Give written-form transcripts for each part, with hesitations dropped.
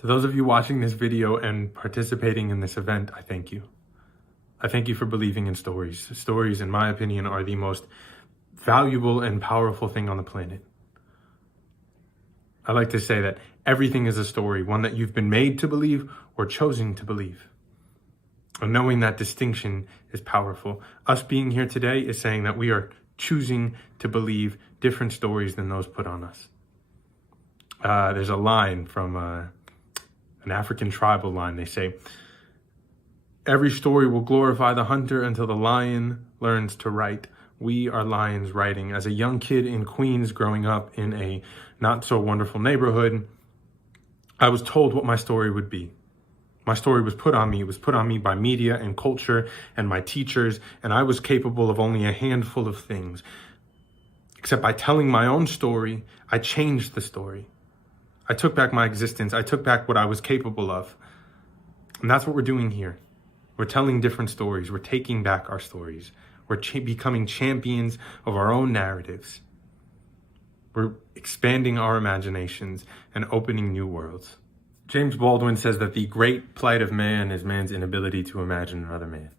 To those of you watching this video and participating in this event, I thank you. I thank you for believing in stories. Stories, in my opinion, are the most valuable and powerful thing on the planet. I like to say that everything is a story, one that you've been made to believe or chosen to believe. And knowing that distinction is powerful. Us being here today is saying that we are choosing to believe different stories than those put on us. There's a line from an African tribal line. They say, every story will glorify the hunter until the lion learns to write. We are lions writing. As a young kid in Queens growing up in a not so wonderful neighborhood, I was told what my story would be. My story was put on me. It was put on me by media and culture and my teachers, and I was capable of only a handful of things. Except by telling my own story, I changed the story. I took back my existence. I took back what I was capable of. And that's what we're doing here. We're telling different stories. We're taking back our stories. We're becoming champions of our own narratives. We're expanding our imaginations and opening new worlds. James Baldwin says that the great plight of man is man's inability to imagine another man,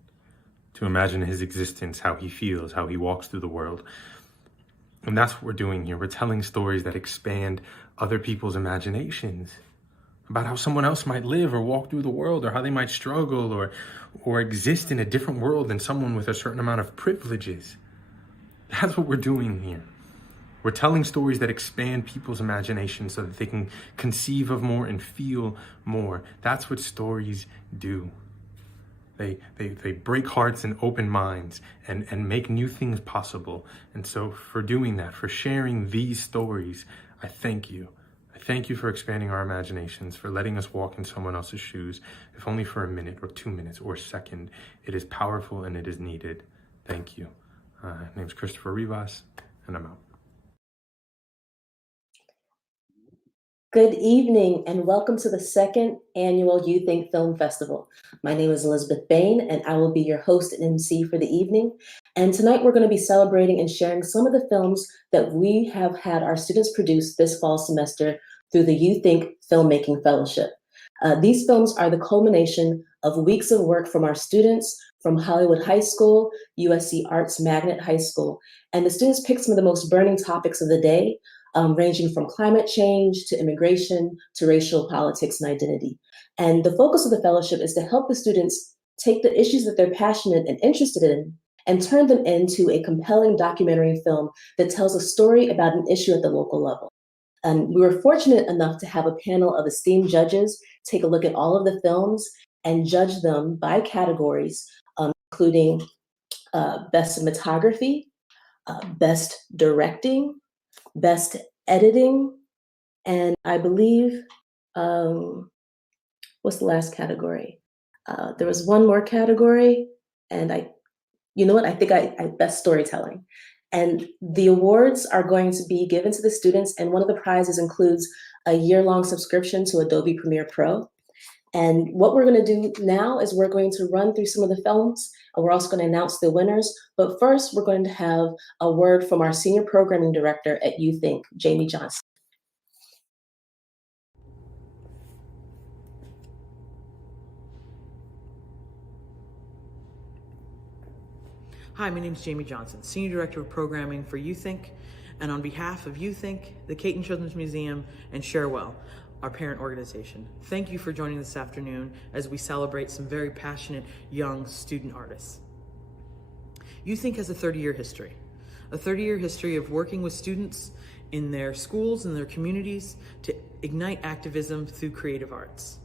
to imagine his existence, how he feels, how he walks through the world. And that's what we're doing here. We're telling stories that expand other people's imaginations about how someone else might live or walk through the world, or how they might struggle or exist in a different world than someone with a certain amount of privileges. That's what we're doing here. We're telling stories that expand people's imaginations so that they can conceive of more and feel more. That's what stories do. They break hearts and open minds and make new things possible. And so for doing that, for sharing these stories, I thank you. I thank you for expanding our imaginations, for letting us walk in someone else's shoes, if only for a minute or 2 minutes or a second. It is powerful and it is needed. Thank you. My name's Christopher Rivas, and I'm out. Good evening and welcome to the second annual youTHink Film Festival. My name is Elizabeth Bain and I will be your host and MC for the evening. And tonight we're going to be celebrating and sharing some of the films that we have had our students produce this fall semester through the youTHink Filmmaking Fellowship. These films are the culmination of weeks of work from our students from Hollywood High School, USC Arts Magnet High School. And the students picked some of the most burning topics of the day, ranging from climate change to immigration to racial politics and identity. And the focus of the fellowship is to help the students take the issues that they're passionate and interested in and turn them into a compelling documentary film that tells a story about an issue at the local level. And we were fortunate enough to have a panel of esteemed judges take a look at all of the films and judge them by categories, including best cinematography, best directing, best editing, and I believe, what's the last category? There was one more category, and I think best storytelling. And the awards are going to be given to the students, and one of the prizes includes a year-long subscription to Adobe Premiere Pro. And what we're going to do now is we're going to run through some of the films, and we're also going to announce the winners. But first, we're going to have a word from our Senior Programming Director at youTHink, Jamie Johnson. Hi, my name is Jamie Johnson, Senior Director of Programming for youTHink. And on behalf of youTHink, the Caton Children's Museum, and Sharewell, our parent organization, thank you for joining this afternoon as we celebrate some very passionate young student artists. youTHink has a 30-year history, of working with students in their schools and their communities to ignite activism through creative arts.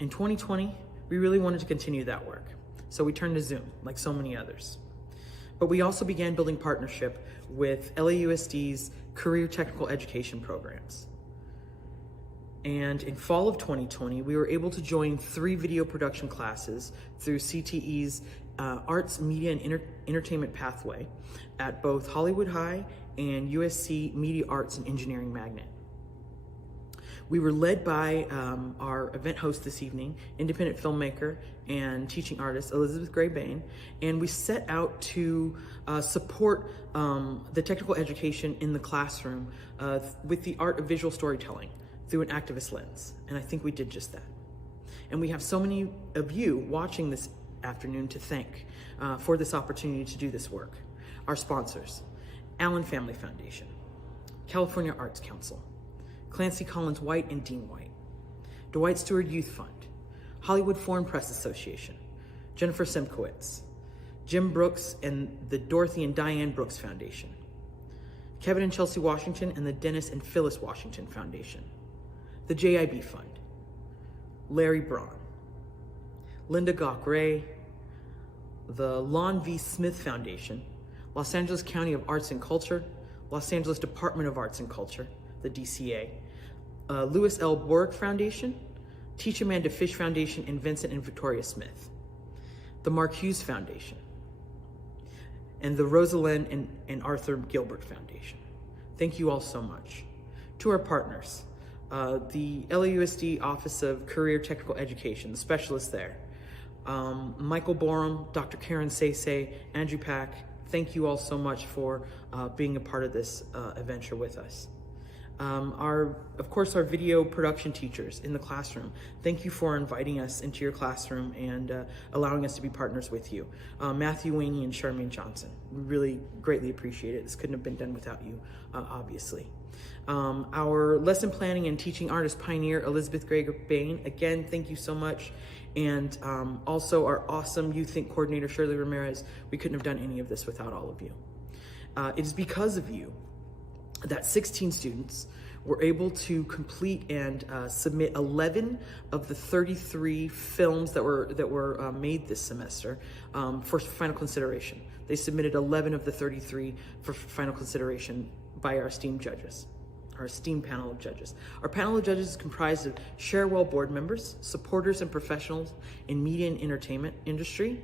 In 2020, we really wanted to continue that work, so we turned to Zoom, like so many others. But we also began building partnership with LAUSD's career technical education programs. And in fall of 2020, we were able to join 3 video production classes through CTE's Arts, Media, and Entertainment pathway at both Hollywood High and USC Media Arts and Engineering Magnet. We were led by our event host this evening, independent filmmaker and teaching artist Elizabeth Gray Bain, and we set out to support the technical education in the classroom with the art of visual storytelling through an activist lens, and I think we did just that. And we have so many of you watching this afternoon to thank for this opportunity to do this work. Our sponsors, Allen Family Foundation, California Arts Council, Clancy Collins White and Dean White, Dwight Stewart Youth Fund, Hollywood Foreign Press Association, Jennifer Simkowitz, Jim Brooks and the Dorothy and Diane Brooks Foundation, Kevin and Chelsea Washington and the Dennis and Phyllis Washington Foundation, the JIB Fund, Larry Braun, Linda Gock-Ray, the Lon V. Smith Foundation, Los Angeles County of Arts and Culture, Los Angeles Department of Arts and Culture, the DCA, Louis L. Borg Foundation, Teach Amanda Fish Foundation, and Vincent and Victoria Smith, the Mark Hughes Foundation, and the Rosalind and Arthur Gilbert Foundation. Thank you all so much. To our partners, the LAUSD Office of Career Technical Education, the specialists there, Michael Borum, Dr. Karen Sese, Andrew Pack, thank you all so much for being a part of this adventure with us. Of course, our video production teachers in the classroom, thank you for inviting us into your classroom and allowing us to be partners with you. Matthew Waney and Charmaine Johnson, we really greatly appreciate it. This couldn't have been done without you, obviously. Our lesson planning and teaching artist pioneer, Elizabeth Greger Bain, again, thank you so much. And also our awesome youTHink coordinator, Shirley Ramirez. We couldn't have done any of this without all of you. It is because of you that 16 students were able to complete and submit 11 of the 33 films that were made this semester for final consideration. They submitted 11 of the 33 for final consideration by our esteemed judges, our esteemed panel of judges. Our panel of judges is comprised of Sharewell board members, supporters and professionals in media and entertainment industry.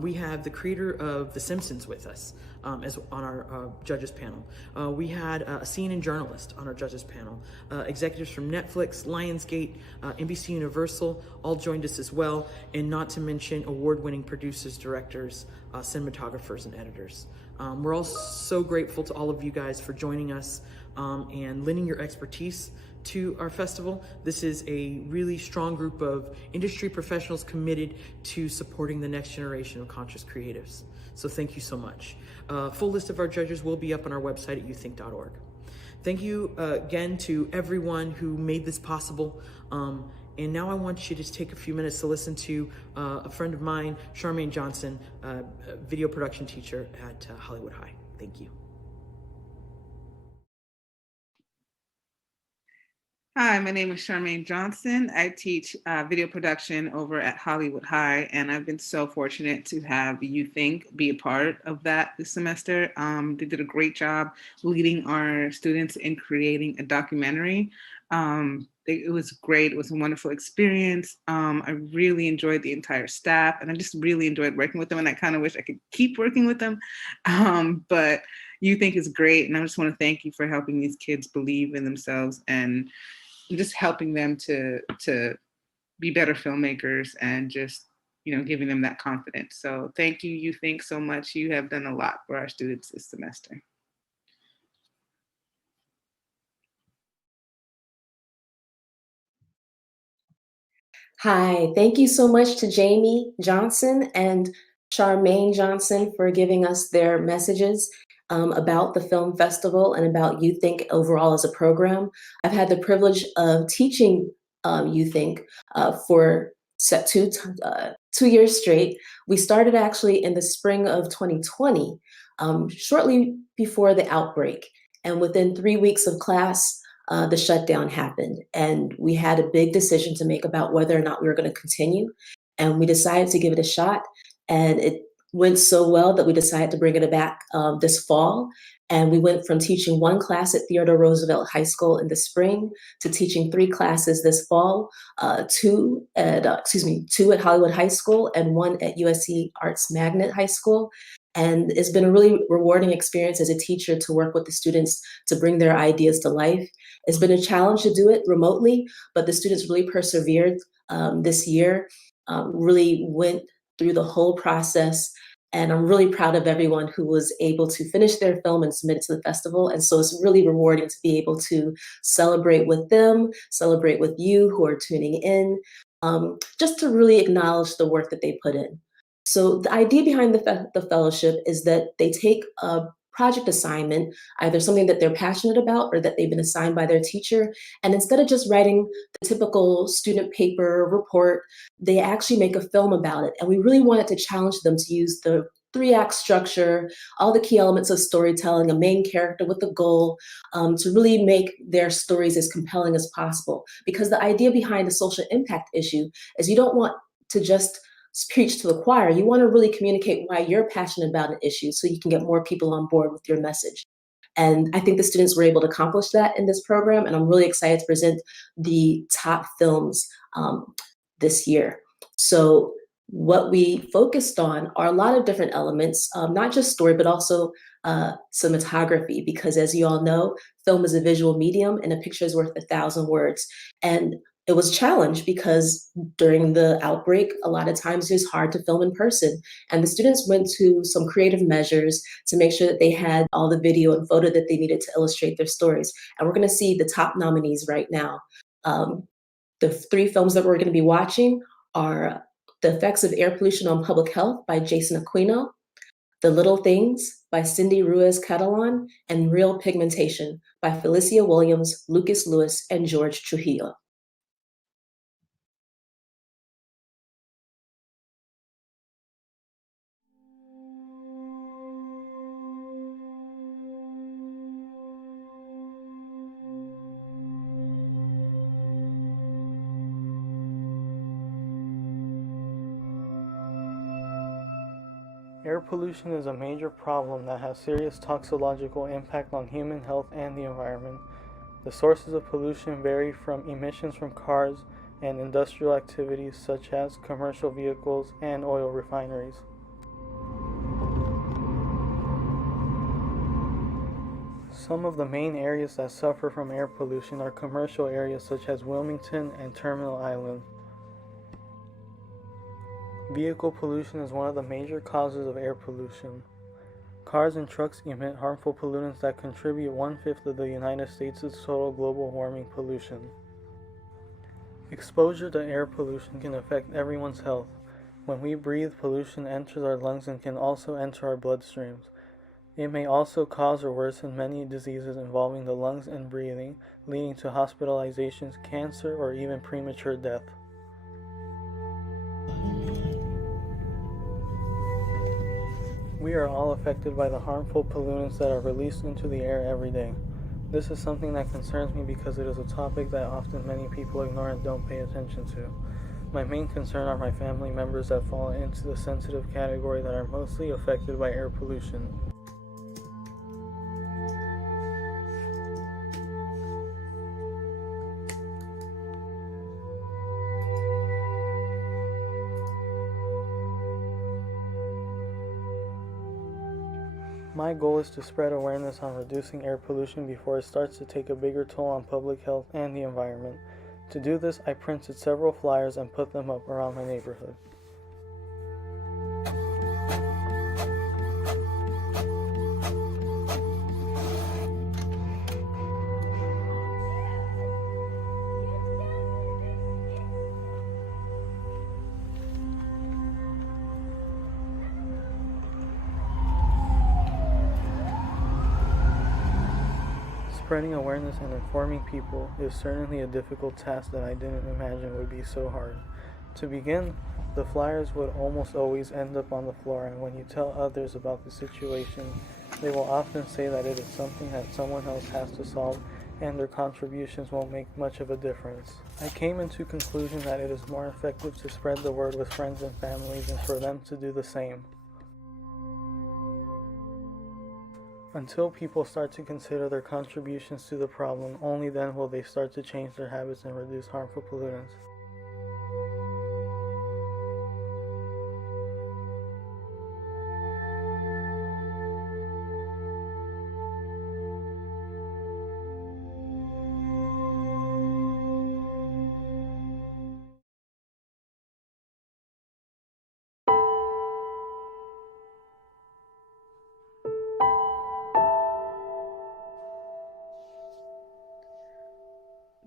We have the creator of The Simpsons with us as on our judges panel. We had a CNN journalist on our judges panel. Executives from Netflix, Lionsgate, NBC Universal all joined us as well, and not to mention award-winning producers, directors, cinematographers, and editors. We're all so grateful to all of you guys for joining us and lending your expertise to our festival. This is a really strong group of industry professionals committed to supporting the next generation of conscious creatives. So thank you so much. Full list of our judges will be up on our website at youthink.org. Thank you again to everyone who made this possible. And now I want you to just take a few minutes to listen to a friend of mine, Charmaine Johnson, a video production teacher at Hollywood High. Thank you. Hi, my name is Charmaine Johnson. I teach video production over at Hollywood High, and I've been so fortunate to have youTHink be a part of that this semester. They did a great job leading our students in creating a documentary. It was great. It was a wonderful experience. I really enjoyed the entire staff, and I just really enjoyed working with them, and I kind of wish I could keep working with them. But youTHink is great, and I just want to thank you for helping these kids believe in themselves and just helping them to be better filmmakers and just, giving them that confidence. So thank you, youTHink, so much. You have done a lot for our students this semester. Hi, thank you so much to Jamie Johnson and Charmaine Johnson for giving us their messages about the film festival and about youTHink overall as a program. I've had the privilege of teaching youTHink for 2 years straight. We started actually in the spring of 2020, shortly before the outbreak. And within 3 weeks of class, the shutdown happened. And we had a big decision to make about whether or not we were going to continue. And we decided to give it a shot. And it went so well that we decided to bring it back this fall. And we went from teaching 1 class at Theodore Roosevelt High School in the spring to teaching 3 classes this fall, 2 at Hollywood High School and 1 at USC Arts Magnet High School. And it's been a really rewarding experience as a teacher to work with the students to bring their ideas to life. It's been a challenge to do it remotely, but the students really persevered this year, really went through the whole process And I'm really proud of everyone who was able to finish their film and submit it to the festival. And so it's really rewarding to be able to celebrate with them, celebrate with you who are tuning in, just to really acknowledge the work that they put in. So the idea behind the fellowship is that they take a project assignment, either something that they're passionate about or that they've been assigned by their teacher, and instead of just writing the typical student paper report, they actually make a film about it. And we really wanted to challenge them to use the 3-act structure, all the key elements of storytelling, a main character with a goal, to really make their stories as compelling as possible. Because the idea behind a social impact issue is you don't want to just preach to the choir. You want to really communicate why you're passionate about an issue so you can get more people on board with your message. And I think the students were able to accomplish that in this program, and I'm really excited to present the top films this year. So what we focused on are a lot of different elements, not just story, but also cinematography, because as you all know, film is a visual medium and a picture is worth 1,000 words. And it was a challenge because during the outbreak, a lot of times it was hard to film in person. And the students went to some creative measures to make sure that they had all the video and photo that they needed to illustrate their stories. And we're gonna see the top nominees right now. The 3 films that we're gonna be watching are The Effects of Air Pollution on Public Health by Jason Aquino, The Little Things by Cindy Ruiz Catalan, and Real Pigmentation by Felicia Williams, Lucas Lewis, and George Trujillo. Air pollution is a major problem that has serious toxicological impact on human health and the environment. The sources of pollution vary from emissions from cars and industrial activities such as commercial vehicles and oil refineries. Some of the main areas that suffer from air pollution are commercial areas such as Wilmington and Terminal Island. Vehicle pollution is one of the major causes of air pollution. Cars and trucks emit harmful pollutants that contribute 1/5 of the United States' total global warming pollution. Exposure to air pollution can affect everyone's health. When we breathe, pollution enters our lungs and can also enter our bloodstreams. It may also cause or worsen many diseases involving the lungs and breathing, leading to hospitalizations, cancer, or even premature death. We are all affected by the harmful pollutants that are released into the air every day. This is something that concerns me because it is a topic that often many people ignore and don't pay attention to. My main concern are my family members that fall into the sensitive category that are mostly affected by air pollution. My goal is to spread awareness on reducing air pollution before it starts to take a bigger toll on public health and the environment. To do this, I printed several flyers and put them up around my neighborhood. Spreading awareness and informing people is certainly a difficult task that I didn't imagine would be so hard. To begin, the flyers would almost always end up on the floor, and when you tell others about the situation, they will often say that it is something that someone else has to solve and their contributions won't make much of a difference. I came into conclusion that it is more effective to spread the word with friends and families and for them to do the same. Until people start to consider their contributions to the problem, only then will they start to change their habits and reduce harmful pollutants.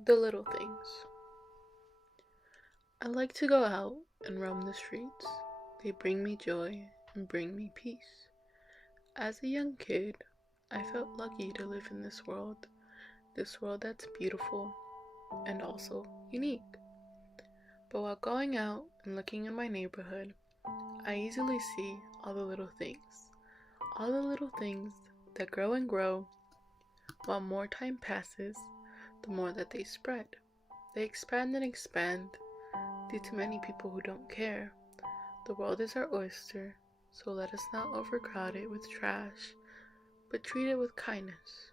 The little things. I like to go out and roam the streets. They bring me joy and bring me peace. As a young kid, I felt lucky to live in this world that's beautiful and also unique. But while going out and looking in my neighborhood, I easily see all the little things that grow and grow. While more time passes, the more that they spread. They expand and expand due to many people who don't care. The world is our oyster, so let us not overcrowd it with trash, but treat it with kindness,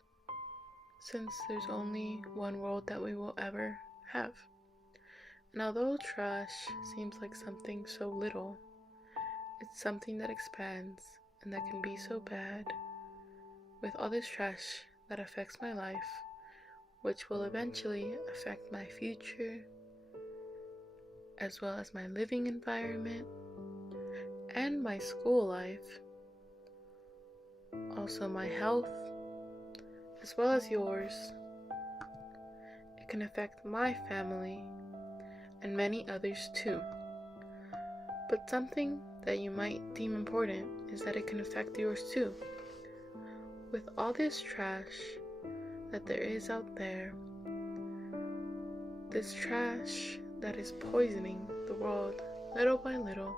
since there's only one world that we will ever have. And although trash seems like something so little, it's something that expands and that can be so bad. With all this trash that affects my life, which will eventually affect my future, as well as my living environment and my school life, also my health, as well as yours. It can affect my family and many others too. But something that you might deem important is that it can affect yours too. With all this trash that there is out there, this trash that is poisoning the world little by little,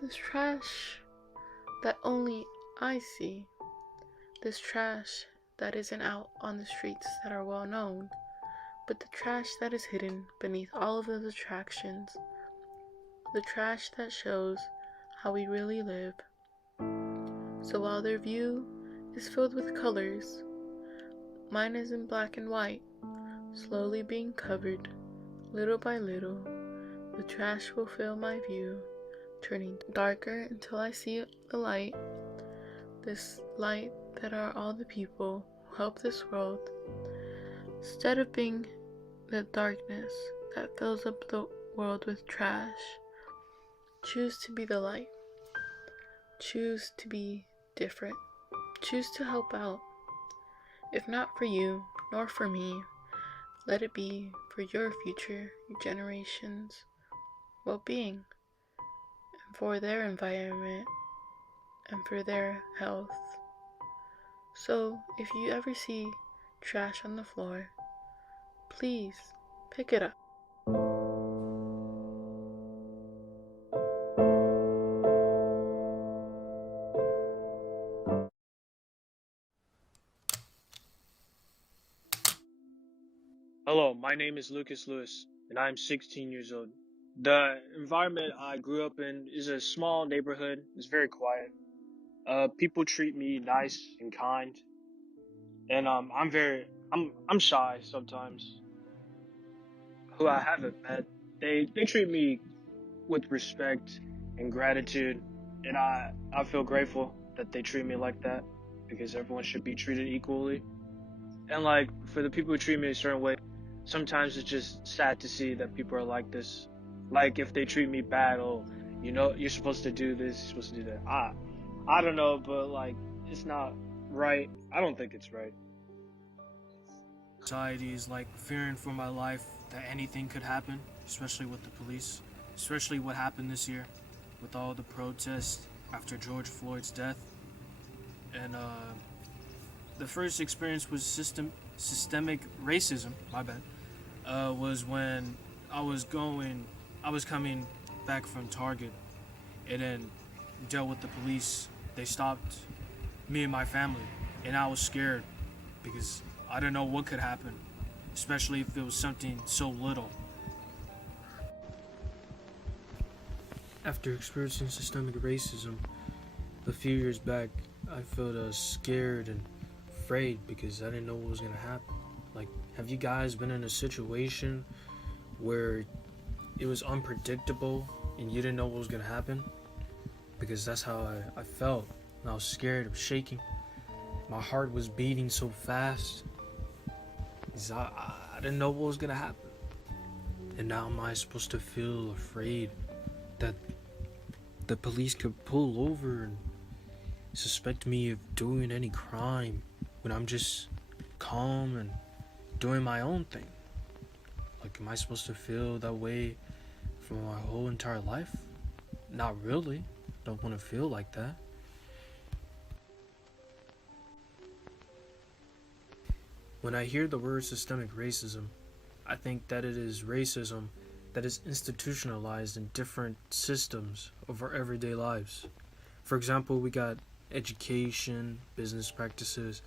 this trash that only I see, this trash that isn't out on the streets that are well known, but the trash that is hidden beneath all of those attractions, the trash that shows how we really live. So while their view is filled with colors, mine is in black and white, slowly being covered, little by little. The trash will fill my view, turning darker until I see the light, this light that are all the people who help this world. Instead of being the darkness that fills up the world with trash, choose to be the light. Choose to be different. Choose to help out. If not for you, nor for me, let it be for your future generations' well-being, and for their environment, and for their health. So, if you ever see trash on the floor, please pick it up. Hello, my name is Lucas Lewis, and I'm 16 years old. The environment I grew up in is a small neighborhood. It's very quiet. People treat me nice and kind, and I'm shy sometimes. Who I haven't met, they treat me with respect and gratitude, and I feel grateful that they treat me like that, because everyone should be treated equally. And like, for the people who treat me a certain way, sometimes it's just sad to see that people are like this. Like, if they treat me bad, oh, you're supposed to do this, you're supposed to do that. I don't know, but like, it's not right. I don't think it's right. Anxiety is like fearing for my life that anything could happen, especially with the police, especially what happened this year with all the protests after George Floyd's death. And the first experience was systemic racism, my bad, was when I was coming back from Target, and then dealt with the police. They stopped me and my family, and I was scared because I didn't know what could happen, especially if it was something so little. After experiencing systemic racism a few years back, I felt scared and afraid because I didn't know what was going to happen. Like, have you guys been in a situation where it was unpredictable and you didn't know what was going to happen? Because that's how I felt. And I was scared, I was shaking. My heart was beating so fast because I didn't know what was going to happen. And now am I supposed to feel afraid that the police could pull over and suspect me of doing any crime when I'm just calm and doing my own thing? Like, am I supposed to feel that way for my whole entire life? Not really. Don't want to feel like that. When I hear the word systemic racism, I think that it is racism that is institutionalized in different systems of our everyday lives. For example, we got education, business practices,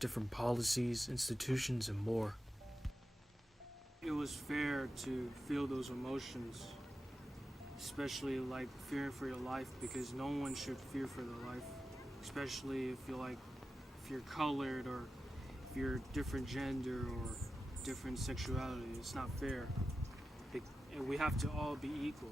different policies, institutions, and more. It was fair to feel those emotions, especially like fearing for your life, because no one should fear for their life, especially if you're colored or if you're different gender or different sexuality. It's not fair. And we have to all be equal.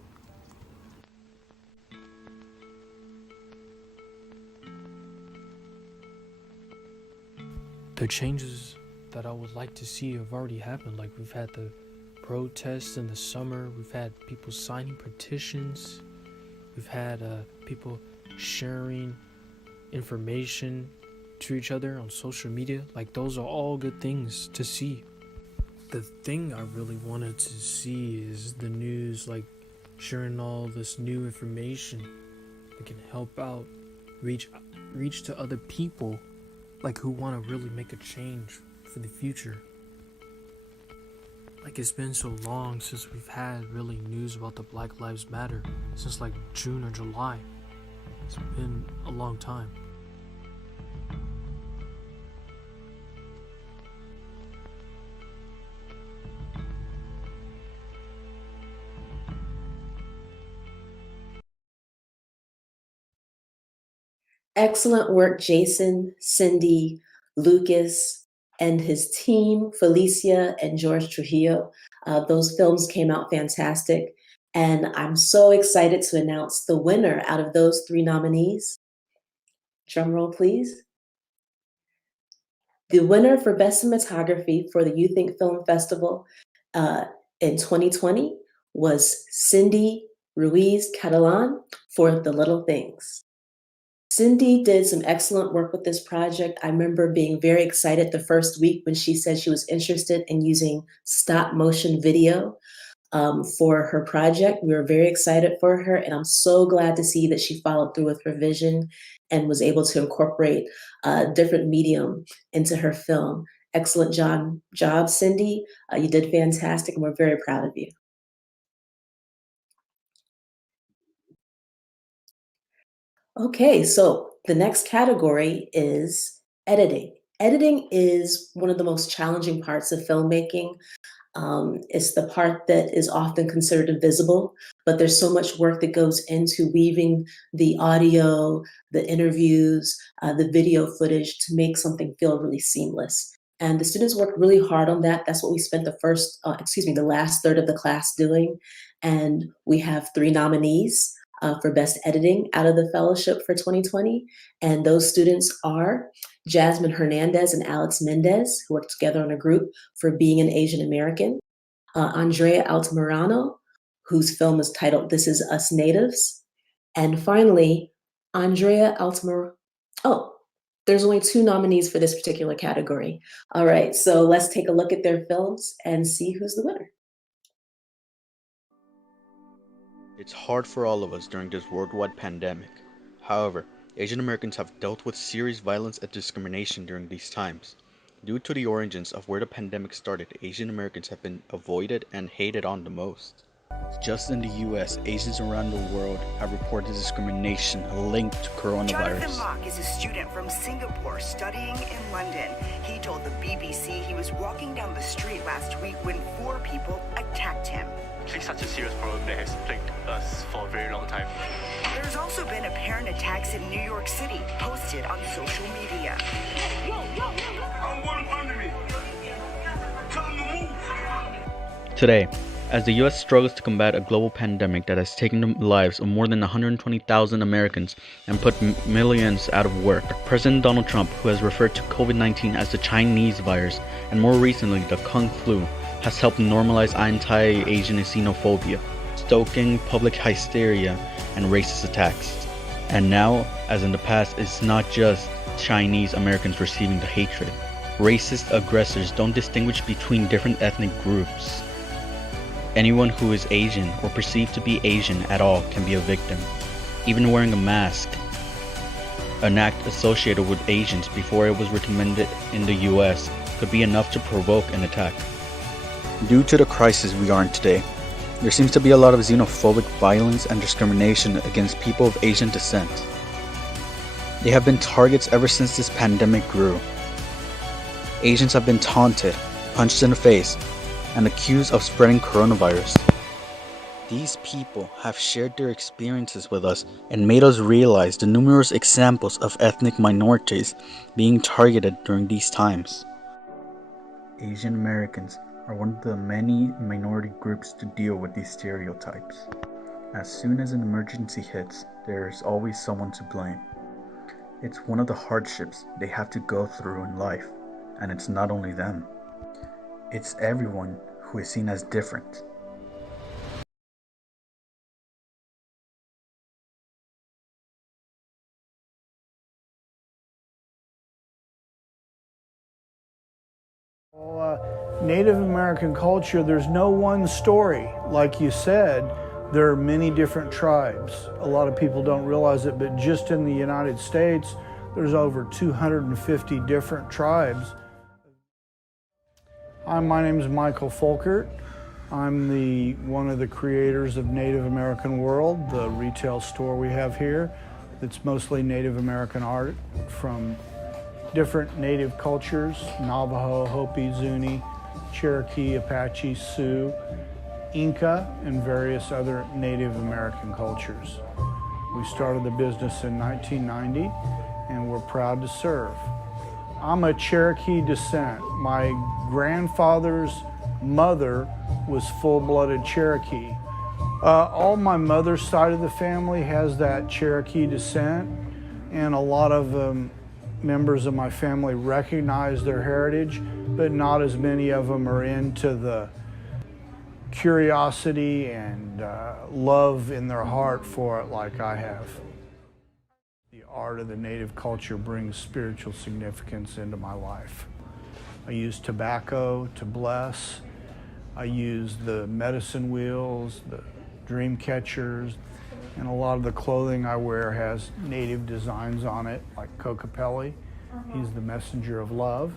The changes that I would like to see have already happened. Like, we've had the protests in the summer, we've had people signing petitions, we've had people sharing information to each other on social media. Like, those are all good things to see. The thing I really wanted to see is the news, like, sharing all this new information that can help out, reach to other people, like, who want to really make a change for the future. Like, it's been so long since we've had really news about the Black Lives Matter, since like June or July. It's been a long time. Excellent work, Jason, Cindy, Lucas, and his team, Felicia and George Trujillo. Those films came out fantastic. And I'm so excited to announce the winner out of those 3 nominees. Drum roll, please. The winner for Best Cinematography for the youTHink Film Festival in 2020 was Cindy Ruiz Catalan for The Little Things. Cindy did some excellent work with this project. I remember being very excited the first week when she said she was interested in using stop motion video for her project. We were very excited for her, and I'm so glad to see that she followed through with her vision and was able to incorporate a different medium into her film. Excellent job, Cindy. You did fantastic, and we're very proud of you. Okay, so the next category is editing. Editing is one of the most challenging parts of filmmaking. It's the part that is often considered invisible, but there's so much work that goes into weaving the audio, the interviews, the video footage to make something feel really seamless. And the students worked really hard on that. That's what we spent the last third of the class doing. And we have 3 nominees for Best Editing out of the fellowship for 2020. And those students are Jasmine Hernandez and Alex Mendez, who worked together on a group for Being an Asian American. Andrea Altamirano, whose film is titled This Is Us Natives. And finally, Andrea Altamirano. Oh, there's only 2 nominees for this particular category. All right, so let's take a look at their films and see who's the winner. It's hard for all of us during this worldwide pandemic. However, Asian Americans have dealt with serious violence and discrimination during these times. Due to the origins of where the pandemic started, Asian Americans have been avoided and hated on the most. Just in the US, Asians around the world have reported discrimination linked to coronavirus. Jonathan Mock is a student from Singapore studying in London. He told the BBC he was walking down the street last week when 4 people attacked him. It's such a serious problem that has plagued us for a very long time. There's also been apparent attacks in New York City, posted on social media. I want him under me. Tell him to move. Today, as the US struggles to combat a global pandemic that has taken the lives of more than 120,000 Americans and put millions out of work, President Donald Trump, who has referred to COVID-19 as the Chinese virus and more recently the Kung Flu, has helped normalize anti-Asian xenophobia, stoking public hysteria and racist attacks. And now, as in the past, it's not just Chinese Americans receiving the hatred. Racist aggressors don't distinguish between different ethnic groups. Anyone who is Asian or perceived to be Asian at all can be a victim. Even wearing a mask, an act associated with Asians before it was recommended in the US, could be enough to provoke an attack. Due to the crisis we are in today, there seems to be a lot of xenophobic violence and discrimination against people of Asian descent. They have been targets ever since this pandemic grew. Asians have been taunted, punched in the face, and accused of spreading coronavirus. These people have shared their experiences with us and made us realize the numerous examples of ethnic minorities being targeted during these times. Asian Americans are one of the many minority groups to deal with these stereotypes. As soon as an emergency hits, there is always someone to blame. It's one of the hardships they have to go through in life, and it's not only them. It's everyone who is seen as different. Native American culture, there's no one story. Like you said, there are many different tribes. A lot of people don't realize it, but just in the United States, there's over 250 different tribes. Hi, my name is Michael Folkert. I'm one of the creators of Native American World, the retail store we have here. It's mostly Native American art from different native cultures: Navajo, Hopi, Zuni, Cherokee, Apache, Sioux, Inca, and various other Native American cultures. We started the business in 1990, and we're proud to serve. I'm a Cherokee descent. My grandfather's mother was full-blooded Cherokee. All my mother's side of the family has that Cherokee descent, and a lot of members of my family recognize their heritage, but not as many of them are into the curiosity and love in their heart for it like I have. The art of the native culture brings spiritual significance into my life. I use tobacco to bless. I use the medicine wheels, the dream catchers, and a lot of the clothing I wear has native designs on it, like Kokopelli. He's the messenger of love.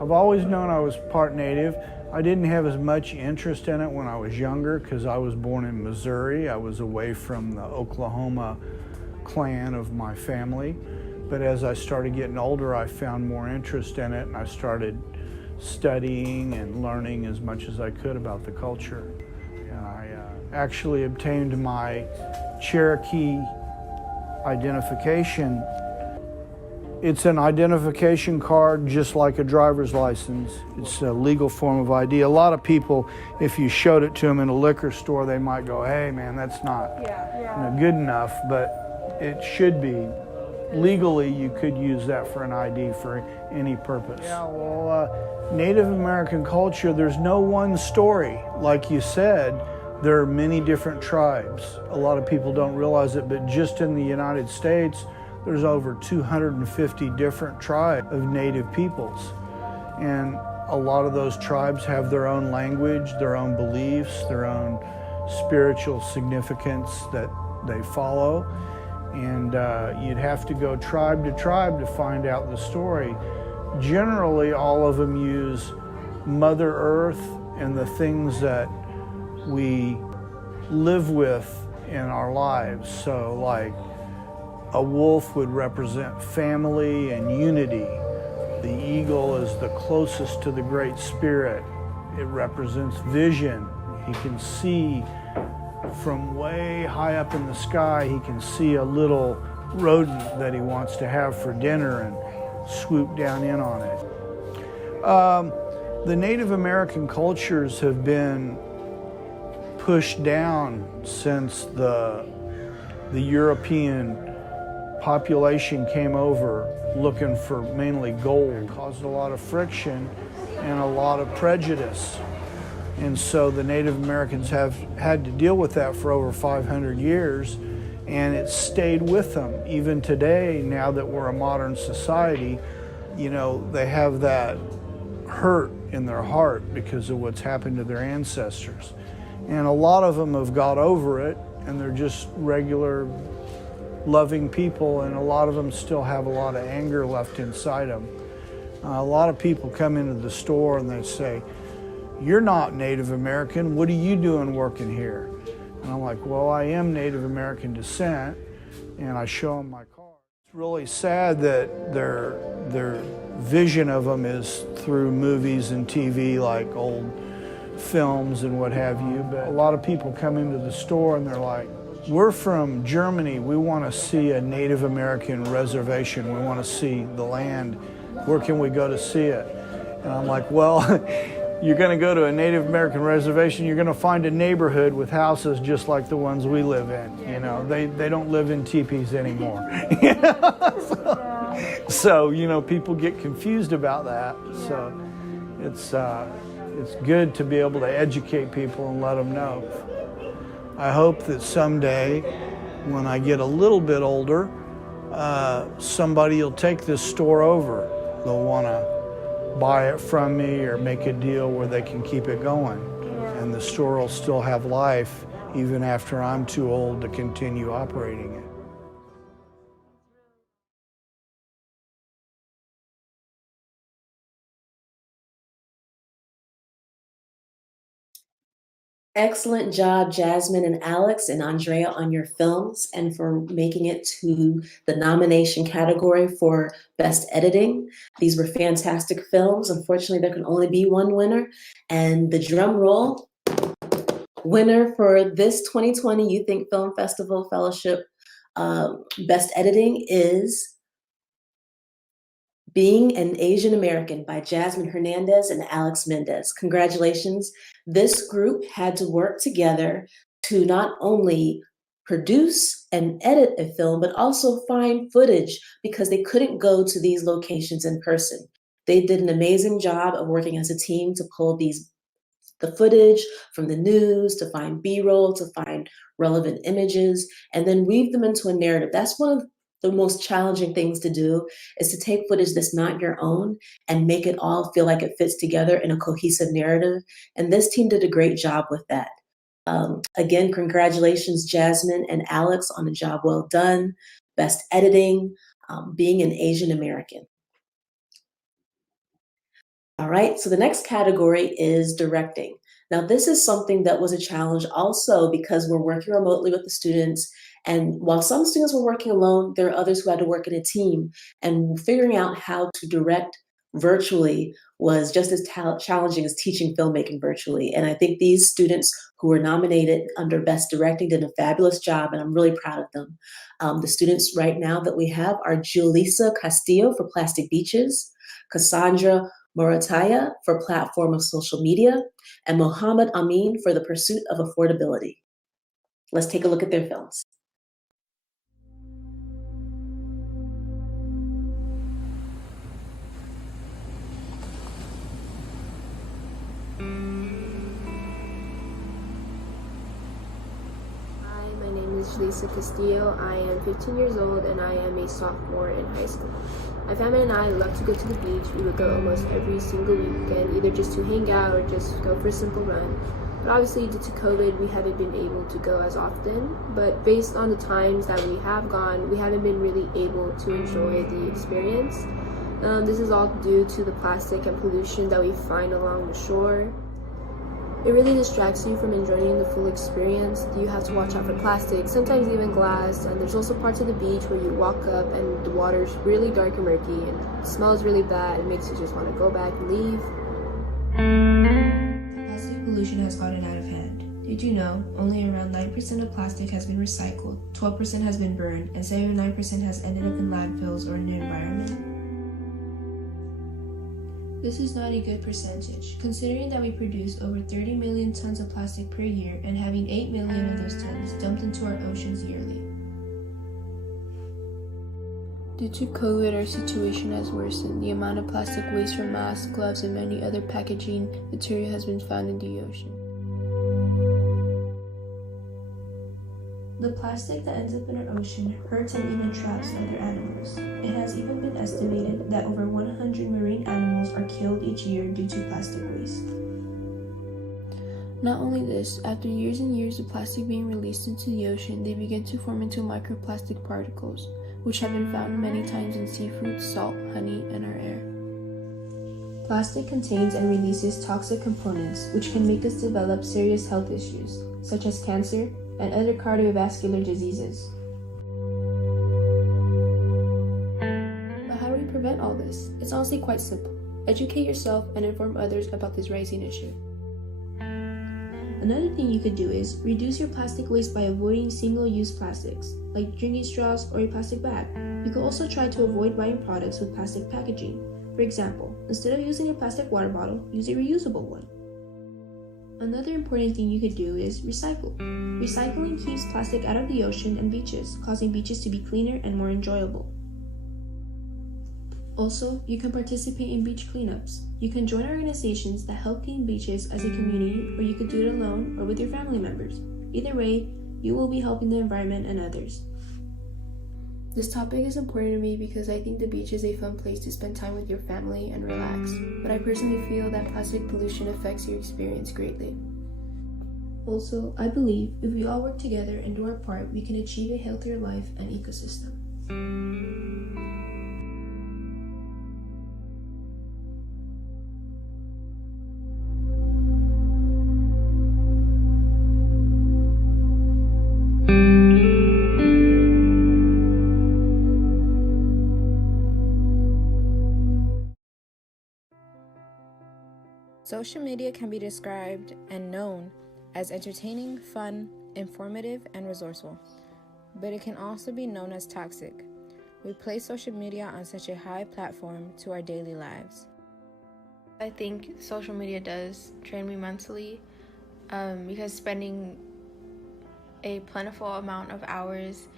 I've always known I was part native. I didn't have as much interest in it when I was younger because I was born in Missouri. I was away from the Oklahoma clan of my family. But as I started getting older, I found more interest in it, and I started studying and learning as much as I could about the culture. And I actually obtained my Cherokee identification. It's an identification card just like a driver's license. It's a legal form of ID. A lot of people, if you showed it to them in a liquor store, they might go, hey man, that's not good enough, but it should be. Legally, you could use that for an ID for any purpose. Yeah, well, Native American culture, there's no one story. Like you said, there are many different tribes. A lot of people don't realize it, but just in the United States, there's over 250 different tribes of native peoples. And a lot of those tribes have their own language, their own beliefs, their own spiritual significance that they follow. And you'd have to go tribe to find out the story. Generally, all of them use Mother Earth and the things that we live with in our lives. So like a wolf would represent family and unity. The eagle is the closest to the Great Spirit. It represents vision. He can see from way high up in the sky. He can see a little rodent that he wants to have for dinner and swoop down in on it. The Native American cultures have been pushed down since the European population came over looking for mainly gold. It caused a lot of friction and a lot of prejudice. And so the Native Americans have had to deal with that for over 500 years, and it stayed with them. Even today, now that we're a modern society, you know, they have that hurt in their heart because of what's happened to their ancestors. And a lot of them have got over it, and they're just regular, loving people, and a lot of them still have a lot of anger left inside them. A lot of people come into the store and they say, "You're not Native American, what are you doing working here?" And I'm like, "Well, I am Native American descent," and I show them my card. It's really sad that their vision of them is through movies and TV, like old films and what have you. But a lot of people come into the store and they're like, "We're from Germany, we want to see a Native American reservation, we want to see the land, where can we go to see it?" And I'm like, "Well, you're going to go to a Native American reservation, you're going to find a neighborhood with houses just like the ones we live in. You know, they don't live in teepees anymore." So, you know, people get confused about that. So it's good to be able to educate people and let them know. I hope that someday, when I get a little bit older, somebody will take this store over. They'll want to buy it from me or make a deal where they can keep it going. And the store will still have life even after I'm too old to continue operating it. Excellent job, Jasmine and Alex and Andrea, on your films and for making it to the nomination category for Best Editing. These were fantastic films. Unfortunately, there can only be one winner. And the drum roll winner for this 2020 YouThink Film Festival Fellowship Best Editing is Being an Asian American by Jasmine Hernandez and Alex Mendez. Congratulations. This group had to work together to not only produce and edit a film, but also find footage because they couldn't go to these locations in person. They did an amazing job of working as a team to pull the footage from the news, to find B-roll, to find relevant images, and then weave them into a narrative. That's one of the most challenging things to do, is to take footage that's not your own and make it all feel like it fits together in a cohesive narrative. And this team did a great job with that. Again, congratulations, Jasmine and Alex, on a job well done. Best Editing, Being an Asian American. All right, so the next category is Directing. Now, this is something that was a challenge also because we're working remotely with the students. And while some students were working alone, there are others who had to work in a team. And figuring out how to direct virtually was just as challenging as teaching filmmaking virtually. And I think these students who were nominated under Best Directing did a fabulous job, and I'm really proud of them. The students right now that we have are Julissa Castillo for Plastic Beaches, Cassandra Morataya for Platform of Social Media, and Mohammed Amin for The Pursuit of Affordability. Let's take a look at their films. Hi, my name is Julissa Castillo. I am 15 years old and I am a sophomore in high school. My family and I love to go to the beach. We would go almost every single weekend, either just to hang out or just go for a simple run. But obviously, due to COVID, we haven't been able to go as often. But based on the times that we have gone, we haven't been really able to enjoy the experience. This is all due to the plastic and pollution that we find along the shore. It really distracts you from enjoying the full experience. You have to watch out for plastic, sometimes even glass, and there's also parts of the beach where you walk up and the water's really dark and murky and it smells really bad. It makes you just want to go back and leave. Plastic pollution has gotten out of hand. Did you know only around 9% of plastic has been recycled, 12% has been burned, and 79% has ended up in landfills or in the environment? This is not a good percentage, considering that we produce over 30 million tons of plastic per year and having 8 million of those tons dumped into our oceans yearly. Due to COVID, our situation has worsened. The amount of plastic waste from masks, gloves, and many other packaging material has been found in the ocean. The plastic that ends up in our ocean hurts and even traps other animals. It has even been estimated that over 100 marine animals are killed each year due to plastic waste. Not only this, after years and years of plastic being released into the ocean, they begin to form into microplastic particles, which have been found many times in seafood, salt, honey, and our air. Plastic contains and releases toxic components, which can make us develop serious health issues, such as cancer and other cardiovascular diseases. But how do we prevent all this? It's honestly quite simple. Educate yourself and inform others about this rising issue. Another thing you could do is reduce your plastic waste by avoiding single-use plastics, like drinking straws or a plastic bag. You could also try to avoid buying products with plastic packaging. For example, instead of using a plastic water bottle, use a reusable one. Another important thing you could do is recycle. Recycling keeps plastic out of the ocean and beaches, causing beaches to be cleaner and more enjoyable. Also, you can participate in beach cleanups. You can join organizations that help clean beaches as a community, or you could do it alone or with your family members. Either way, you will be helping the environment and others. This topic is important to me because I think the beach is a fun place to spend time with your family and relax, but I personally feel that plastic pollution affects your experience greatly. Also, I believe if we all work together and do our part, we can achieve a healthier life and ecosystem. Social media can be described and known as entertaining, fun, informative, and resourceful, but it can also be known as toxic. We place social media on such a high platform to our daily lives. I think social media does drain me mentally because spending a plentiful amount of hours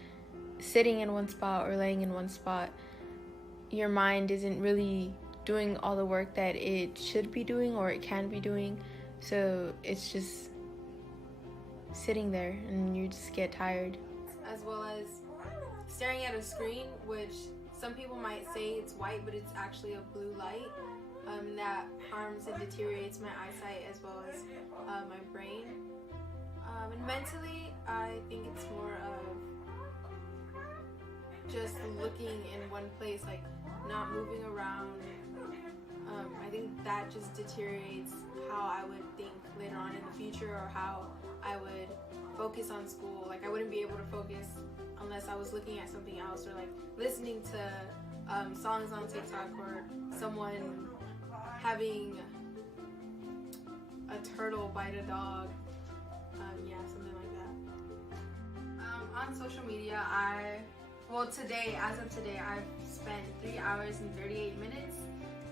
sitting in one spot or laying in one spot, your mind isn't really doing all the work that it should be doing or it can be doing, so it's just sitting there and you just get tired. As well as staring at a screen, which some people might say it's white, but it's actually a blue light, that harms and deteriorates my eyesight as well as my brain. And mentally, I think it's more of just looking in one place, like not moving around. I think that just deteriorates how I would think later on in the future, or how I would focus on school. Like I wouldn't be able to focus unless I was looking at something else, or like listening to songs on TikTok, or someone having a turtle bite a dog. Yeah, something like that. On social media, as of today, I've spent 3 hours and 38 minutes.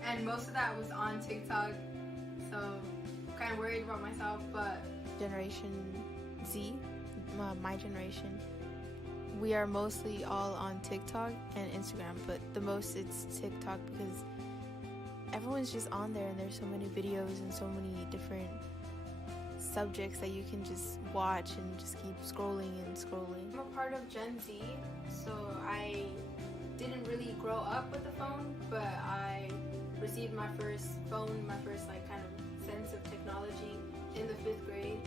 And most of that was on TikTok, so I'm kind of worried about myself, but... Generation Z, my generation, we are mostly all on TikTok and Instagram, but the most it's TikTok because everyone's just on there and there's so many videos and so many different subjects that you can just watch and just keep scrolling and scrolling. I'm a part of Gen Z, so I didn't really grow up with the phone, but I received my first phone, my first like kind of sense of technology in the 5th grade.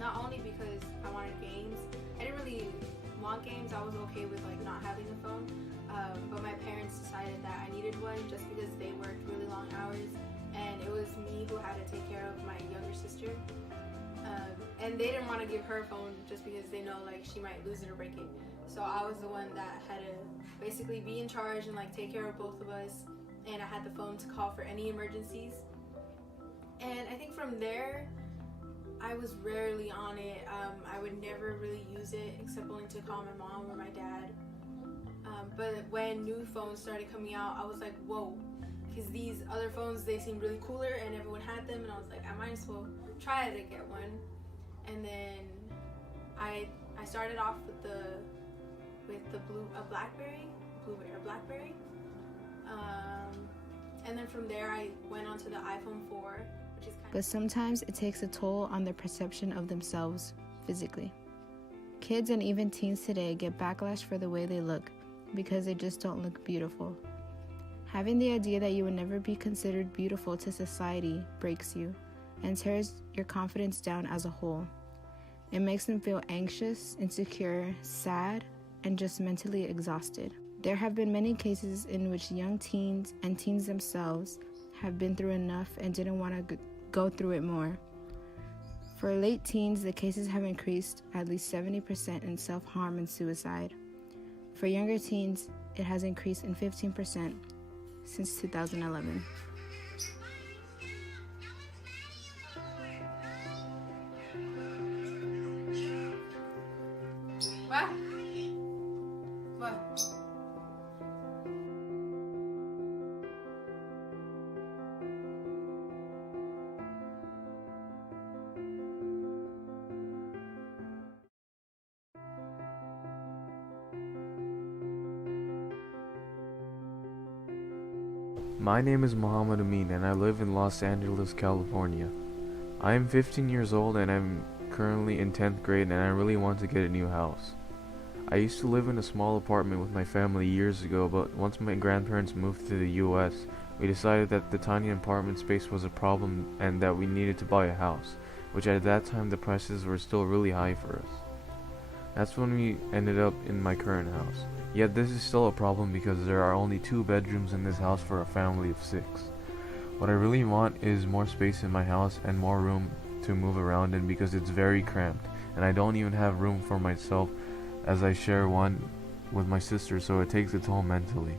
Not only because I wanted games, I didn't really want games, I was okay with like not having a phone, but my parents decided that I needed one just because they worked really long hours, and it was me who had to take care of my younger sister. And they didn't want to give her a phone just because they know like she might lose it or break it. So I was the one that had to basically be in charge and like take care of both of us. And I had the phone to call for any emergencies. And I think from there, I was rarely on it. I would never really use it except only to call my mom or my dad. But when new phones started coming out, I was like, whoa, because these other phones, they seemed really cooler and everyone had them, and I was like, I might as well try to get one. And then I started off with the BlackBerry. And then from there I went on to the iPhone 4, which is But sometimes it takes a toll on their perception of themselves physically. Kids and even teens today get backlash for the way they look because they just don't look beautiful. Having the idea that you would never be considered beautiful to society breaks you, and tears your confidence down as a whole. It makes them feel anxious, insecure, sad, and just mentally exhausted. There have been many cases in which young teens and teens themselves have been through enough and didn't want to go through it more. For late teens, the cases have increased at least 70% in self-harm and suicide. For younger teens, it has increased in 15% since 2011. What? What? My name is Muhammad Amin and I live in Los Angeles, California. I am 15 years old and I'm currently in 10th grade and I really want to get a new house. I used to live in a small apartment with my family years ago, but once my grandparents moved to the US, we decided that the tiny apartment space was a problem and that we needed to buy a house, which at that time the prices were still really high for us. That's when we ended up in my current house. Yet this is still a problem because there are only 2 bedrooms in this house for a family of 6. What I really want is more space in my house and more room to move around in because it's very cramped and I don't even have room for myself as I share one with my sister, so it takes a toll mentally.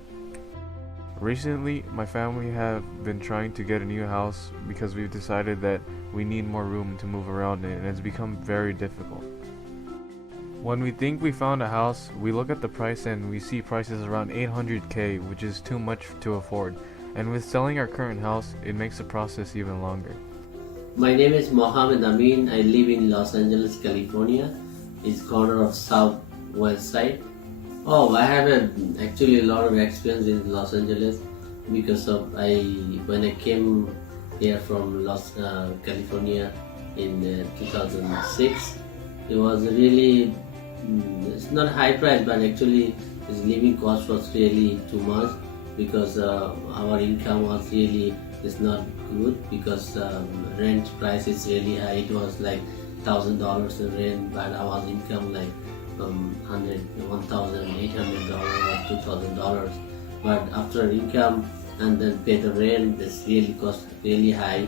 Recently, my family have been trying to get a new house because we've decided that we need more room to move around in and it's become very difficult. When we think we found a house, we look at the price and we see prices around $800K, which is too much to afford. And with selling our current house, it makes the process even longer. My name is Mohammed Amin. I live in Los Angeles, California. It's corner of southwest side. Oh, I have actually a lot of experience in Los Angeles because of when I came here from California in 2006. It was really, it's not high price, but actually its living cost was really too much because our income was really is not good because rent price is really high. It was like $1,000 in rent, but our income like $1,800 or $2,000. But after income and then pay the rent, this really cost really high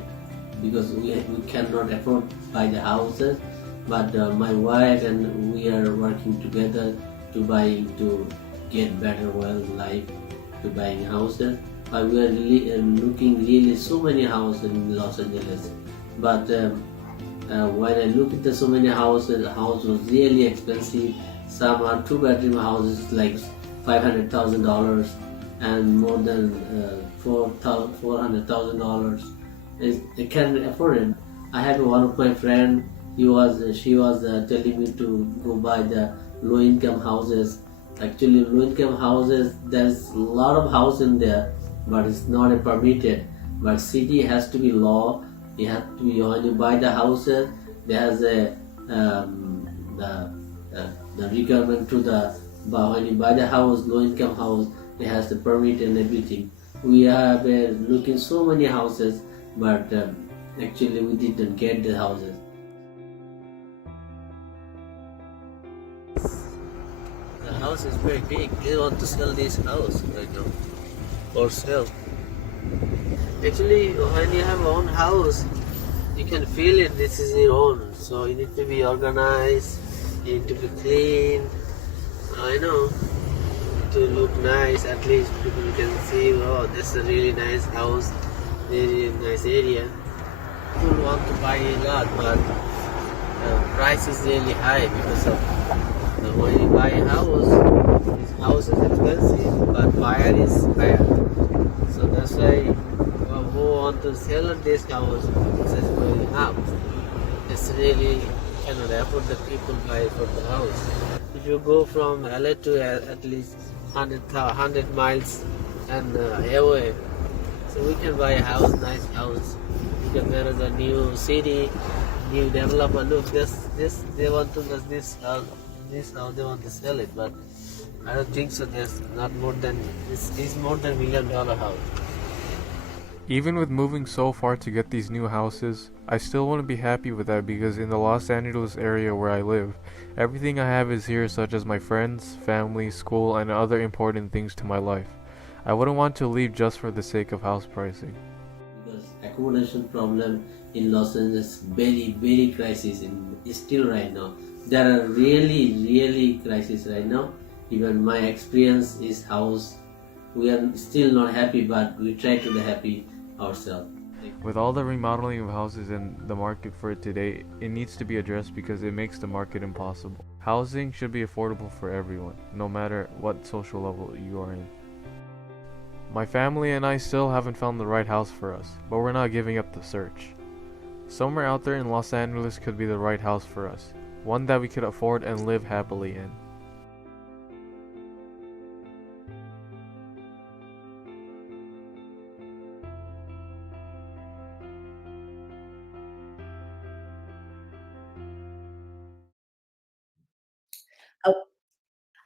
because we cannot afford to buy the houses. But my wife and we are working together to get better life, to buying houses. We are really, looking really so many houses in Los Angeles. But when I look at so many houses, the house was really expensive. Some are 2-bedroom houses like $500,000 and more than $400,000. I can't afford it. I have one of my friends. She was telling me to go buy the low-income houses. Actually, low-income houses, there's a lot of house in there, but it's not permitted. But city has to be law. You have to be, when you buy the houses, there's the requirement to when you buy the house, low-income house, it has the permit and everything. We have looking so many houses, but actually we didn't get the houses. The house is very big. They want to sell this house right now for sale. Actually, when you have your own house, you can feel it. This is your own. So you need to be organized. You need to be clean. I know. To look nice, at least people can see. Oh, this is a really nice house. Really nice area. People want to buy a lot, but the price is really high because of. When you buy a house, this house is expensive, but buyer is higher. So that's why who want to sell this house is going up. It's really cannot afford the people buy for the house. If you go from LA to at least 100 miles and away, so we can buy a house, nice house. Because there is a new city, new developer. Look, this they want to this house. This now they want to sell it, but I don't think so. There's not more than this is more than $1 million house. Even with moving so far to get these new houses, I still wouldn't be happy with that because in the Los Angeles area where I live, everything I have is here, such as my friends, family, school, and other important things to my life. I wouldn't want to leave just for the sake of house pricing. Because accommodation problem in Los Angeles very crisis in still right now. There are really crisis right now. Even my experience is house. We are still not happy, but we try to be happy ourselves. With all the remodeling of houses and the market for it today, it needs to be addressed because it makes the market impossible. Housing should be affordable for everyone, no matter what social level you are in. My family and I still haven't found the right house for us, but we're not giving up the search. Somewhere out there in Los Angeles could be the right house for us, one that we could afford and live happily in.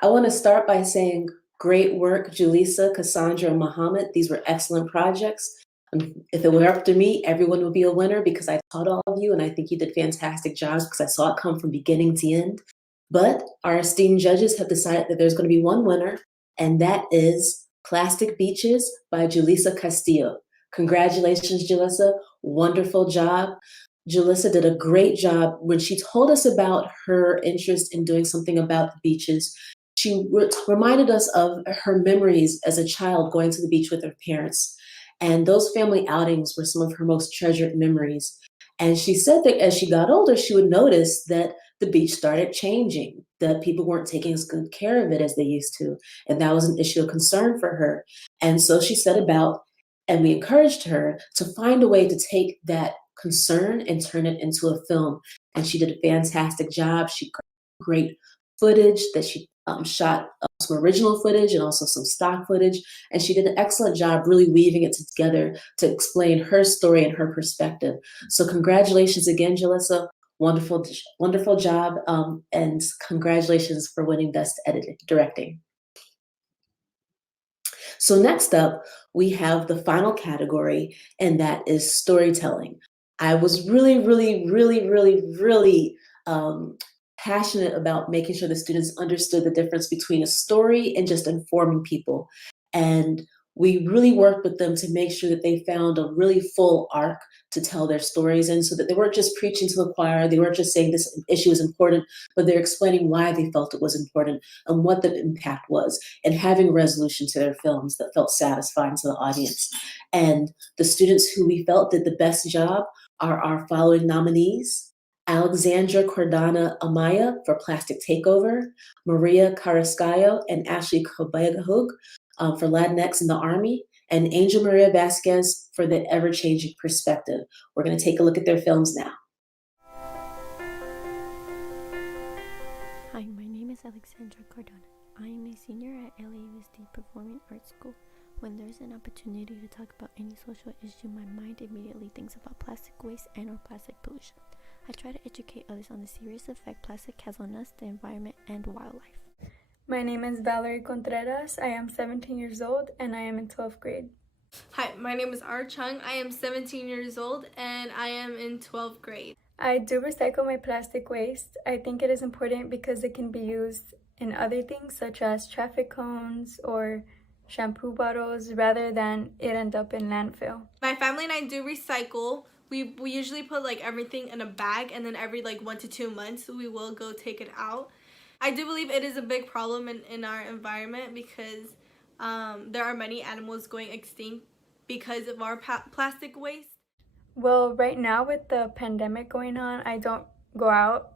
I want to start by saying great work, Julissa, Cassandra, and Muhammad. These were excellent projects. If it were up to me, everyone would be a winner because I taught all of you, and I think you did fantastic jobs because I saw it come from beginning to end. But our esteemed judges have decided that there's going to be one winner, and that is Plastic Beaches by Julissa Castillo. Congratulations, Julissa. Wonderful job. Julissa did a great job. When she told us about her interest in doing something about the beaches, she reminded us of her memories as a child going to the beach with her parents. And those family outings were some of her most treasured memories. And she said that as she got older, she would notice that the beach started changing, that people weren't taking as good care of it as they used to. And that was an issue of concern for her. And so she set about, and we encouraged her to find a way to take that concern and turn it into a film. And she did a fantastic job. She got great footage that she shot some original footage and also some stock footage. And she did an excellent job really weaving it together to explain her story and her perspective. So congratulations again, Jalissa. Wonderful job. And congratulations for winning Best Editing, Directing. So next up, we have the final category, and that is storytelling. I was really passionate about making sure the students understood the difference between a story and just informing people. And we really worked with them to make sure that they found a really full arc to tell their stories in, so that they weren't just preaching to the choir, they weren't just saying this issue is important, but they're explaining why they felt it was important and what the impact was, and having resolution to their films that felt satisfying to the audience. And the students who we felt did the best job are our following nominees: Alexandra Cordana Amaya for Plastic Takeover, Maria Carrascayo and Ashley Kobegahug for Latinx in the Army, and Angel Maria Vasquez for The Ever-Changing Perspective. We're going to take a look at their films now. Hi, my name is Alexandra Cardona. I am a senior at LAUSD Performing Arts School. When there's an opportunity to talk about any social issue, my mind immediately thinks about plastic waste and or plastic pollution. I try to educate others on the serious effect plastic has on us, the environment, and wildlife. My name is Valerie Contreras. I am 17 years old and I am in 12th grade. Hi, my name is R. Chung. I am 17 years old and I am in 12th grade. I do recycle my plastic waste. I think it is important because it can be used in other things such as traffic cones or shampoo bottles rather than it end up in landfill. My family and I do recycle. We usually put like everything in a bag, and then every like 1 to 2 months we will go take it out. I do believe it is a big problem in our environment because there are many animals going extinct because of our plastic waste. Well, right now with the pandemic going on, I don't go out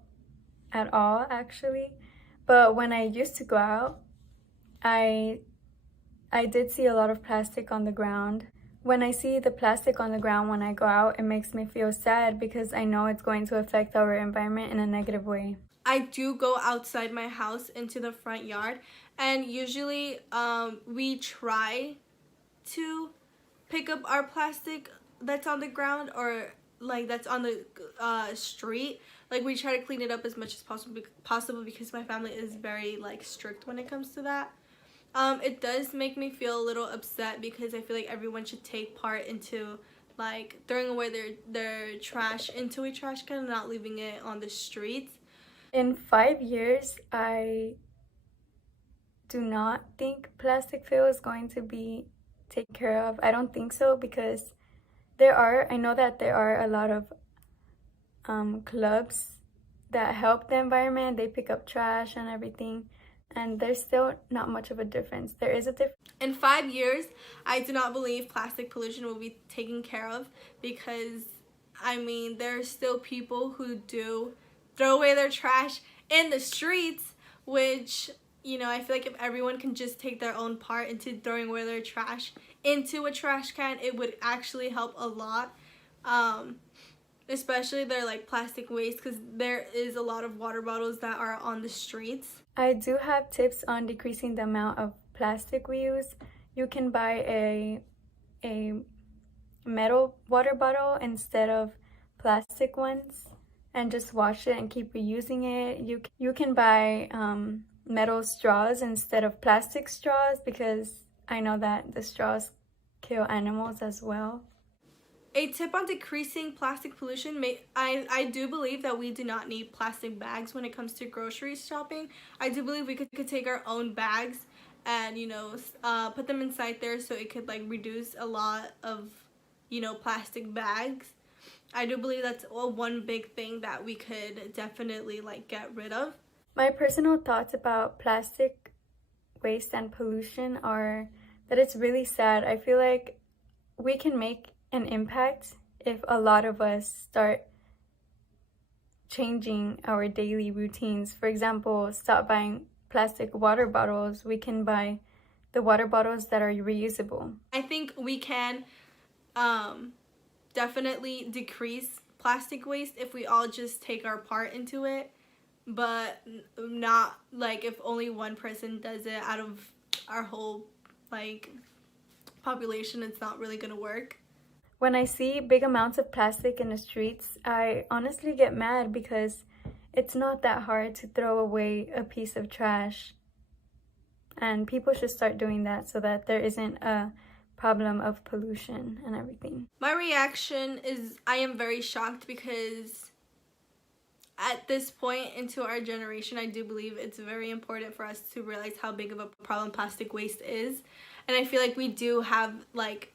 at all actually. But when I used to go out, I did see a lot of plastic on the ground. When I see the plastic on the ground when I go out, it makes me feel sad because I know it's going to affect our environment in a negative way. I do go outside my house into the front yard, and usually we try to pick up our plastic that's on the ground or like that's on the street. Like we try to clean it up as much as possible because my family is very like strict when it comes to that. It does make me feel a little upset because I feel like everyone should take part into like throwing away their trash into a trash can and not leaving it on the streets. In 5 years, I do not think plastic fill is going to be taken care of. I don't think so because I know that there are a lot of clubs that help the environment. They pick up trash and everything, and there's still not much of a difference. There is a difference. In 5 years, I do not believe plastic pollution will be taken care of because, I mean, there are still people who do throw away their trash in the streets, which, you know, I feel like if everyone can just take their own part into throwing away their trash into a trash can, it would actually help a lot. Especially their like plastic waste, because there is a lot of water bottles that are on the streets. I do have tips on decreasing the amount of plastic we use. You can buy a metal water bottle instead of plastic ones and just wash it and keep reusing it. You can buy metal straws instead of plastic straws because I know that the straws kill animals as well. A tip on decreasing plastic pollution, I do believe that we do not need plastic bags when it comes to grocery shopping. I do believe we could take our own bags and, you know, put them inside there so it could like reduce a lot of, you know, plastic bags. I do believe that's one big thing that we could definitely like get rid of. My personal thoughts about plastic waste and pollution are that it's really sad. I feel like we can make an impact if a lot of us start changing our daily routines. For example, stop buying plastic water bottles. We can buy the water bottles that are reusable. I think we can definitely decrease plastic waste if we all just take our part into it, but not like if only one person does it out of our whole like population. It's not really gonna work. When I see big amounts of plastic in the streets, I honestly get mad because it's not that hard to throw away a piece of trash. And people should start doing that so that there isn't a problem of pollution and everything. My reaction is I am very shocked because at this point into our generation, I do believe it's very important for us to realize how big of a problem plastic waste is. And I feel like we do have like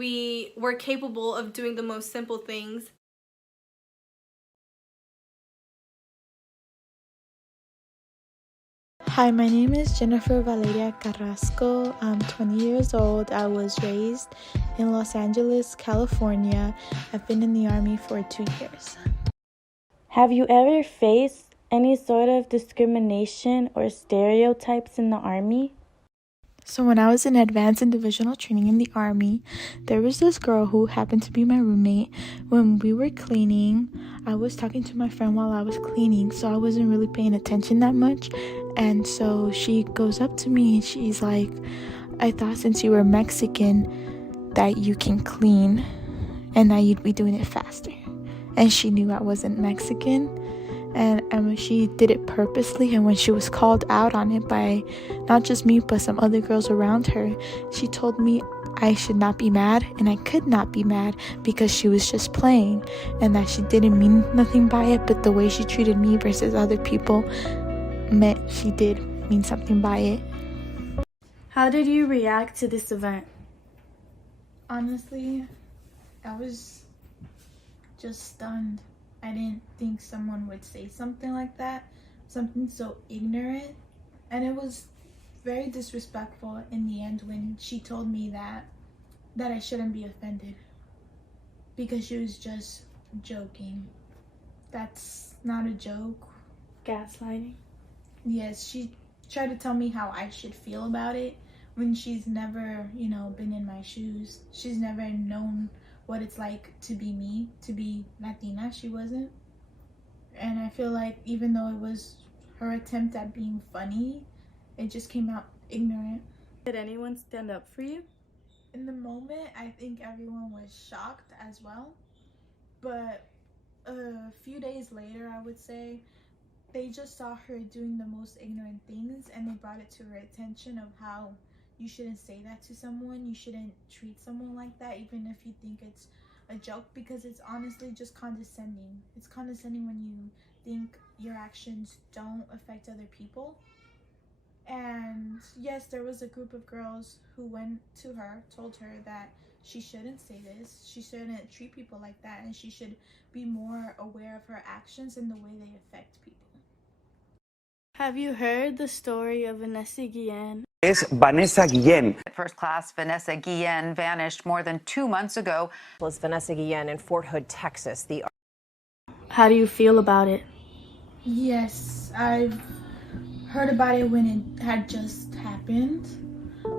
we're capable of doing the most simple things. Hi, my name is Jennifer Valeria Carrasco. I'm 20 years old. I was raised in Los Angeles, California. I've been in the Army for 2 years. Have you ever faced any sort of discrimination or stereotypes in the Army? So when I was in advanced and divisional training in the Army, there was this girl who happened to be my roommate. When we were cleaning, I was talking to my friend while I was cleaning, so I wasn't really paying attention that much. And so she goes up to me and she's like, I thought since you were Mexican that you can clean and that you'd be doing it faster. And she knew I wasn't Mexican. And she did it purposely, and when she was called out on it by not just me but some other girls around her, she told me I should not be mad, and I could not be mad because she was just playing and that she didn't mean nothing by it, but the way she treated me versus other people meant she did mean something by it. How did you react to this event? Honestly, I was just stunned. I didn't think someone would say something like that, something so ignorant. And it was very disrespectful in the end when she told me that I shouldn't be offended because she was just joking. That's not a joke. Gaslighting? Yes, she tried to tell me how I should feel about it when she's never, been in my shoes. She's never known what it's like to be me, to be Latina. She wasn't. And I feel like even though it was her attempt at being funny, it just came out ignorant. Did anyone stand up for you? In the moment, I think everyone was shocked as well. But a few days later, I would say, they just saw her doing the most ignorant things, and they brought it to her attention of how you shouldn't say that to someone. You shouldn't treat someone like that, even if you think it's a joke, because it's honestly just condescending. It's condescending when you think your actions don't affect other people. And yes, there was a group of girls who went to her, told her that she shouldn't say this, she shouldn't treat people like that, and she should be more aware of her actions and the way they affect people. Have you heard the story of Vanessa Guillen? Es Vanessa Guillen. First class Vanessa Guillen vanished more than 2 months ago. Was Vanessa Guillen in Fort Hood, Texas. How do you feel about it? Yes, I've heard about it when it had just happened.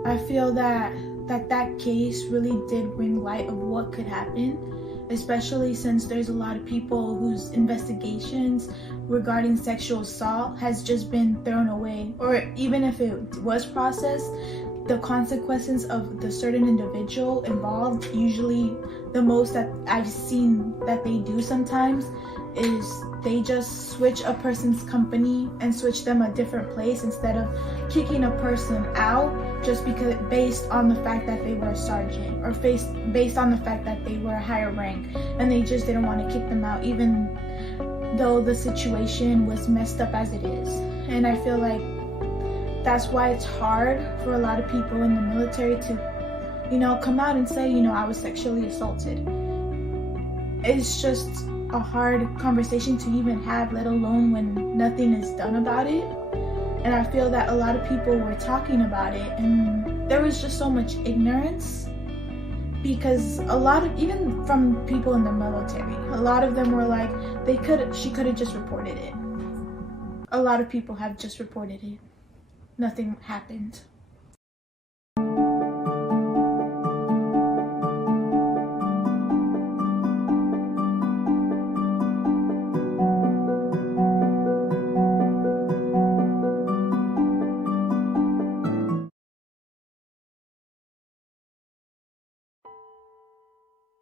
I feel that case really did bring light of what could happen, especially since there's a lot of people whose investigations regarding sexual assault has just been thrown away, or even if it was processed, the consequences of the certain individual involved, usually the most that I've seen that they do sometimes is they just switch a person's company and switch them a different place instead of kicking a person out just because based on the fact that they were a sergeant or based on the fact that they were a higher rank, and they just didn't want to kick them out even though the situation was messed up as it is. And I feel like that's why it's hard for a lot of people in the military to, come out and say, I was sexually assaulted. It's just a hard conversation to even have, let alone when nothing is done about it. And I feel that a lot of people were talking about it, and there was just so much ignorance, because a lot of, even from people in the military, a lot of them were like, she could have just reported it. A lot of people have just reported it. Nothing happened.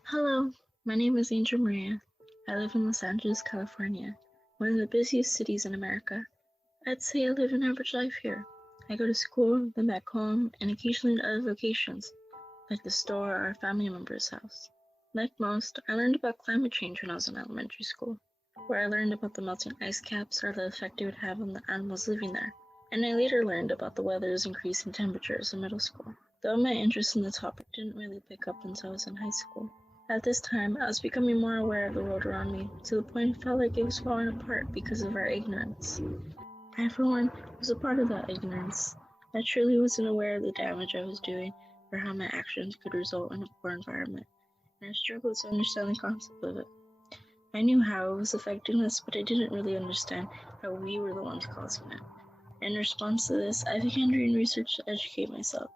Hello, my name is Angel Maria. I live in Los Angeles, California, one of the busiest cities in America. I'd say I live an average life here. I go to school, then back home, and occasionally to other locations, like the store or a family member's house. Like most, I learned about climate change when I was in elementary school, where I learned about the melting ice caps or the effect it would have on the animals living there. And I later learned about the weather's increasing temperatures in middle school, though my interest in the topic didn't really pick up until I was in high school. At this time, I was becoming more aware of the world around me, to the point I felt like it was falling apart because of our ignorance. I, for one, was a part of that ignorance. I truly wasn't aware of the damage I was doing or how my actions could result in a poor environment, and I struggled to understand the concept of it. I knew how it was affecting us, but I didn't really understand how we were the ones causing it. In response to this, I began doing research to educate myself.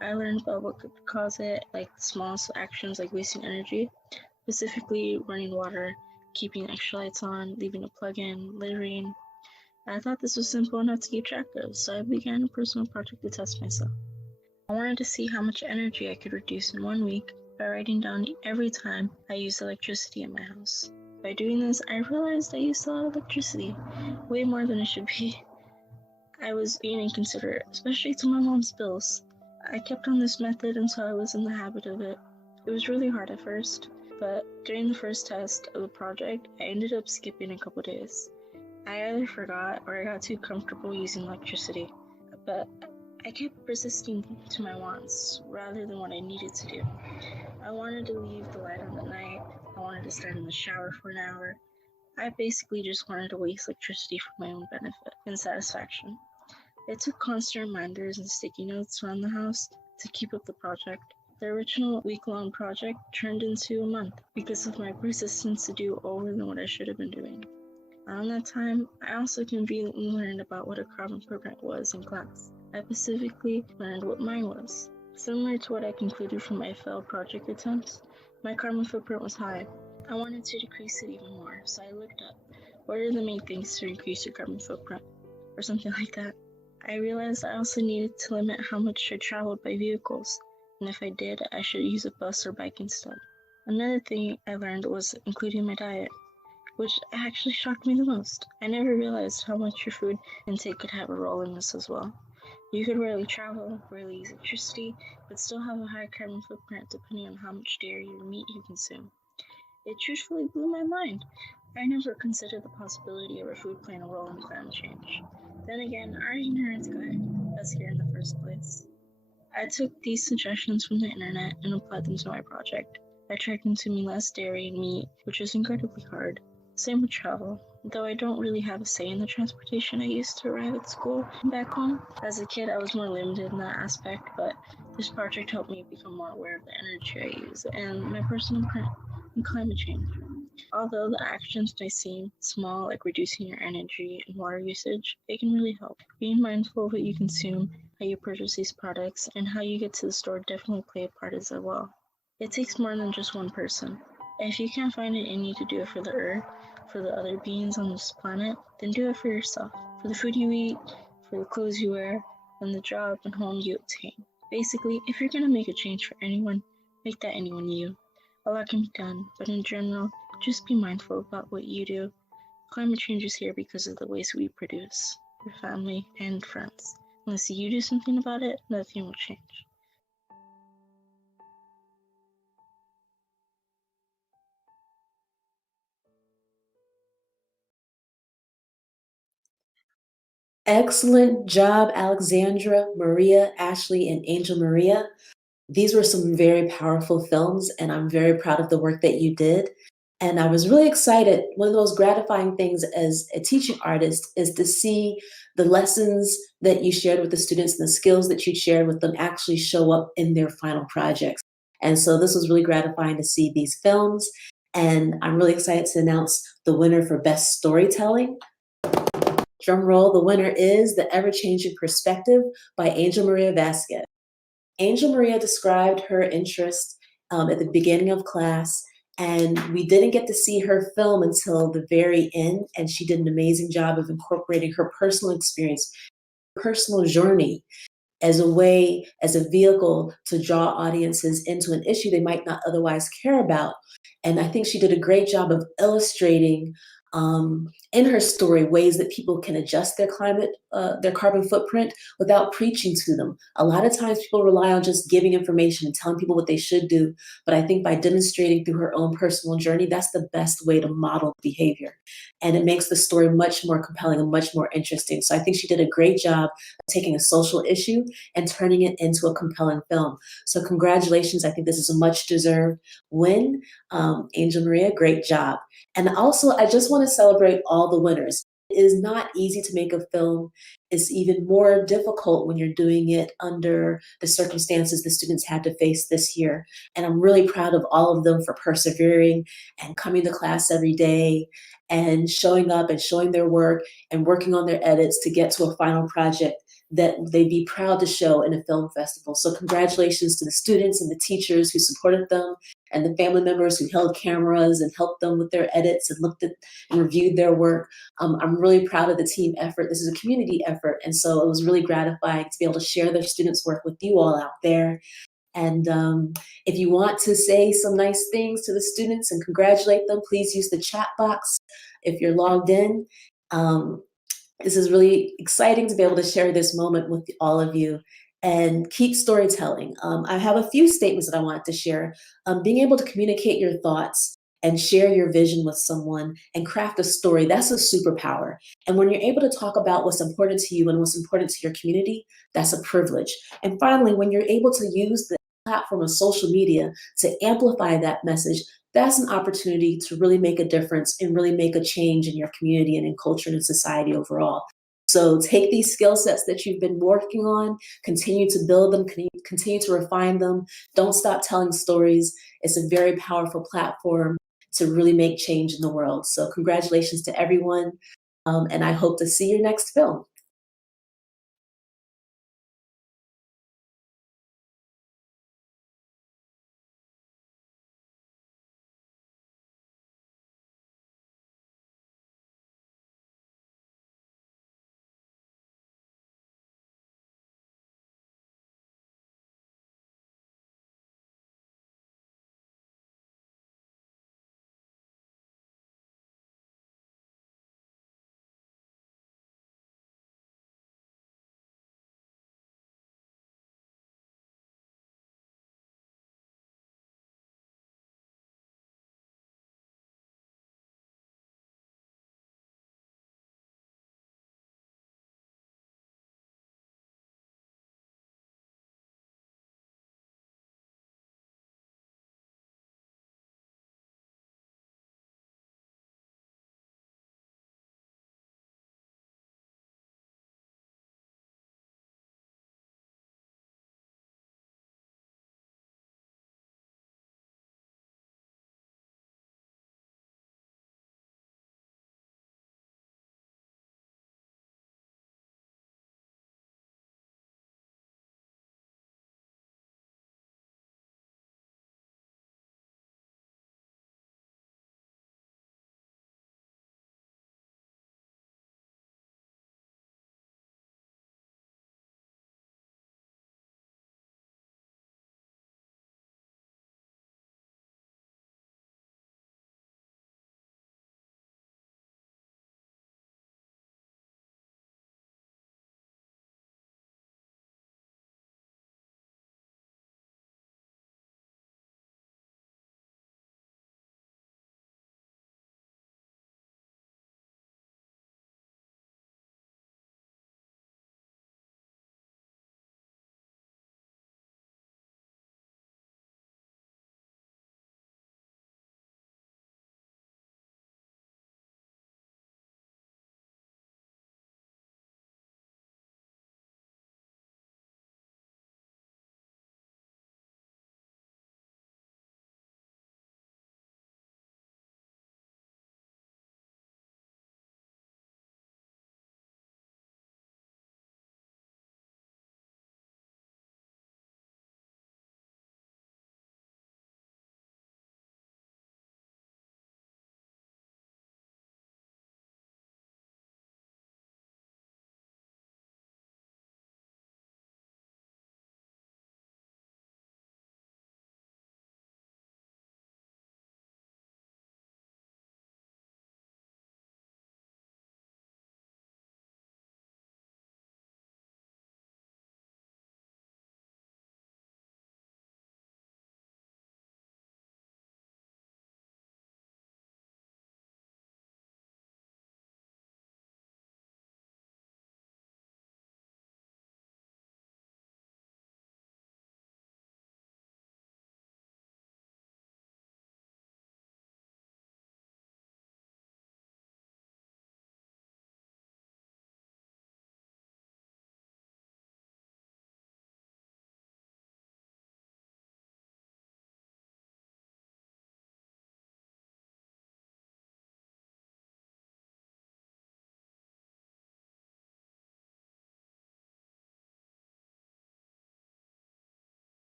I learned about what could cause it, like small actions like wasting energy, specifically running water, keeping extra lights on, leaving a plug in, littering. I thought this was simple enough to keep track of, so I began a personal project to test myself. I wanted to see how much energy I could reduce in 1 week by writing down every time I used electricity in my house. By doing this, I realized I used a lot of electricity, way more than it should be. I was being inconsiderate, especially to my mom's bills. I kept on this method until I was in the habit of it. It was really hard at first, but during the first test of the project, I ended up skipping a couple days. I either forgot or I got too comfortable using electricity, but I kept persisting to my wants rather than what I needed to do. I wanted to leave the light on at night. I wanted to stand in the shower for an hour. I basically just wanted to waste electricity for my own benefit and satisfaction. It took constant reminders and sticky notes around the house to keep up the project. The original week-long project turned into a month because of my persistence to do more than what I should have been doing. Around that time, I also conveniently learned about what a carbon footprint was in class. I specifically learned what mine was. Similar to what I concluded from my failed project attempts, my carbon footprint was high. I wanted to decrease it even more, so I looked up what are the main things to increase your carbon footprint, or something like that. I realized I also needed to limit how much I traveled by vehicles, and if I did, I should use a bus or bike instead. Another thing I learned was including my diet. which actually shocked me the most. I never realized how much your food intake could have a role in this as well. You could rarely travel, rarely use electricity, but still have a high carbon footprint depending on how much dairy or meat you consume. It truthfully blew my mind. I never considered the possibility of our food playing a role in climate change. Then again, our ignorance got us here in the first place. I took these suggestions from the internet and applied them to my project. I tried consuming less dairy and meat, which was incredibly hard. Same with travel, though I don't really have a say in the transportation I used to arrive at school and back home. As a kid, I was more limited in that aspect, but this project helped me become more aware of the energy I use and my personal imprint on climate change. Although the actions may seem small, like reducing your energy and water usage, they can really help. Being mindful of what you consume, how you purchase these products, and how you get to the store definitely play a part as well. It takes more than just one person. If you can't find it in you to do it for the earth, for the other beings on this planet, then do it for yourself, for the food you eat, for the clothes you wear, and the job and home you obtain. Basically, if you're going to make a change for anyone, make that anyone you. A lot can be done, but in general, just be mindful about what you do. Climate change is here because of the waste we produce, your family and friends. Unless you do something about it, nothing will change. Excellent job, Alexandra, Maria, Ashley, and Angel Maria. These were some very powerful films, and I'm very proud of the work that you did. And I was really excited. One of those gratifying things as a teaching artist is to see the lessons that you shared with the students and the skills that you shared with them actually show up in their final projects. And so this was really gratifying to see these films. And I'm really excited to announce the winner for Best Storytelling. Drum roll, the winner is The Ever-Changing Perspective by Angel Maria Vasquez. Angel Maria described her interest at the beginning of class, and we didn't get to see her film until the very end, and she did an amazing job of incorporating her personal experience, personal journey as a way, as a vehicle to draw audiences into an issue they might not otherwise care about. And I think she did a great job of illustrating in her story ways that people can adjust their their carbon footprint without preaching to them. A lot of times people rely on just giving information and telling people what they should do. But I think by demonstrating through her own personal journey, that's the best way to model behavior. And it makes the story much more compelling and much more interesting. So I think she did a great job of taking a social issue and turning it into a compelling film. So congratulations. I think this is a much deserved win. Angel Maria, great job. And also, I just want to celebrate all the winners. It is not easy to make a film. It's even more difficult when you're doing it under the circumstances the students had to face this year. And I'm really proud of all of them for persevering and coming to class every day and showing up and showing their work and working on their edits to get to a final project that they'd be proud to show in a film festival. So congratulations to the students and the teachers who supported them and the family members who held cameras and helped them with their edits and looked at and reviewed their work. I'm really proud of the team effort. This is a community effort. And so it was really gratifying to be able to share their students' work with you all out there. And if you want to say some nice things to the students and congratulate them, please use the chat box if you're logged in. This is really exciting to be able to share this moment with all of you and keep storytelling. I have a few statements that I wanted to share. Being able to communicate your thoughts and share your vision with someone and craft a story, that's a superpower. And when you're able to talk about what's important to you and what's important to your community, that's a privilege. And finally, when you're able to use the platform of social media to amplify that message, that's an opportunity to really make a difference and really make a change in your community and in culture and in society overall. So take these skill sets that you've been working on, continue to build them, continue to refine them. Don't stop telling stories. It's a very powerful platform to really make change in the world. So congratulations to everyone. And I hope to see your next film.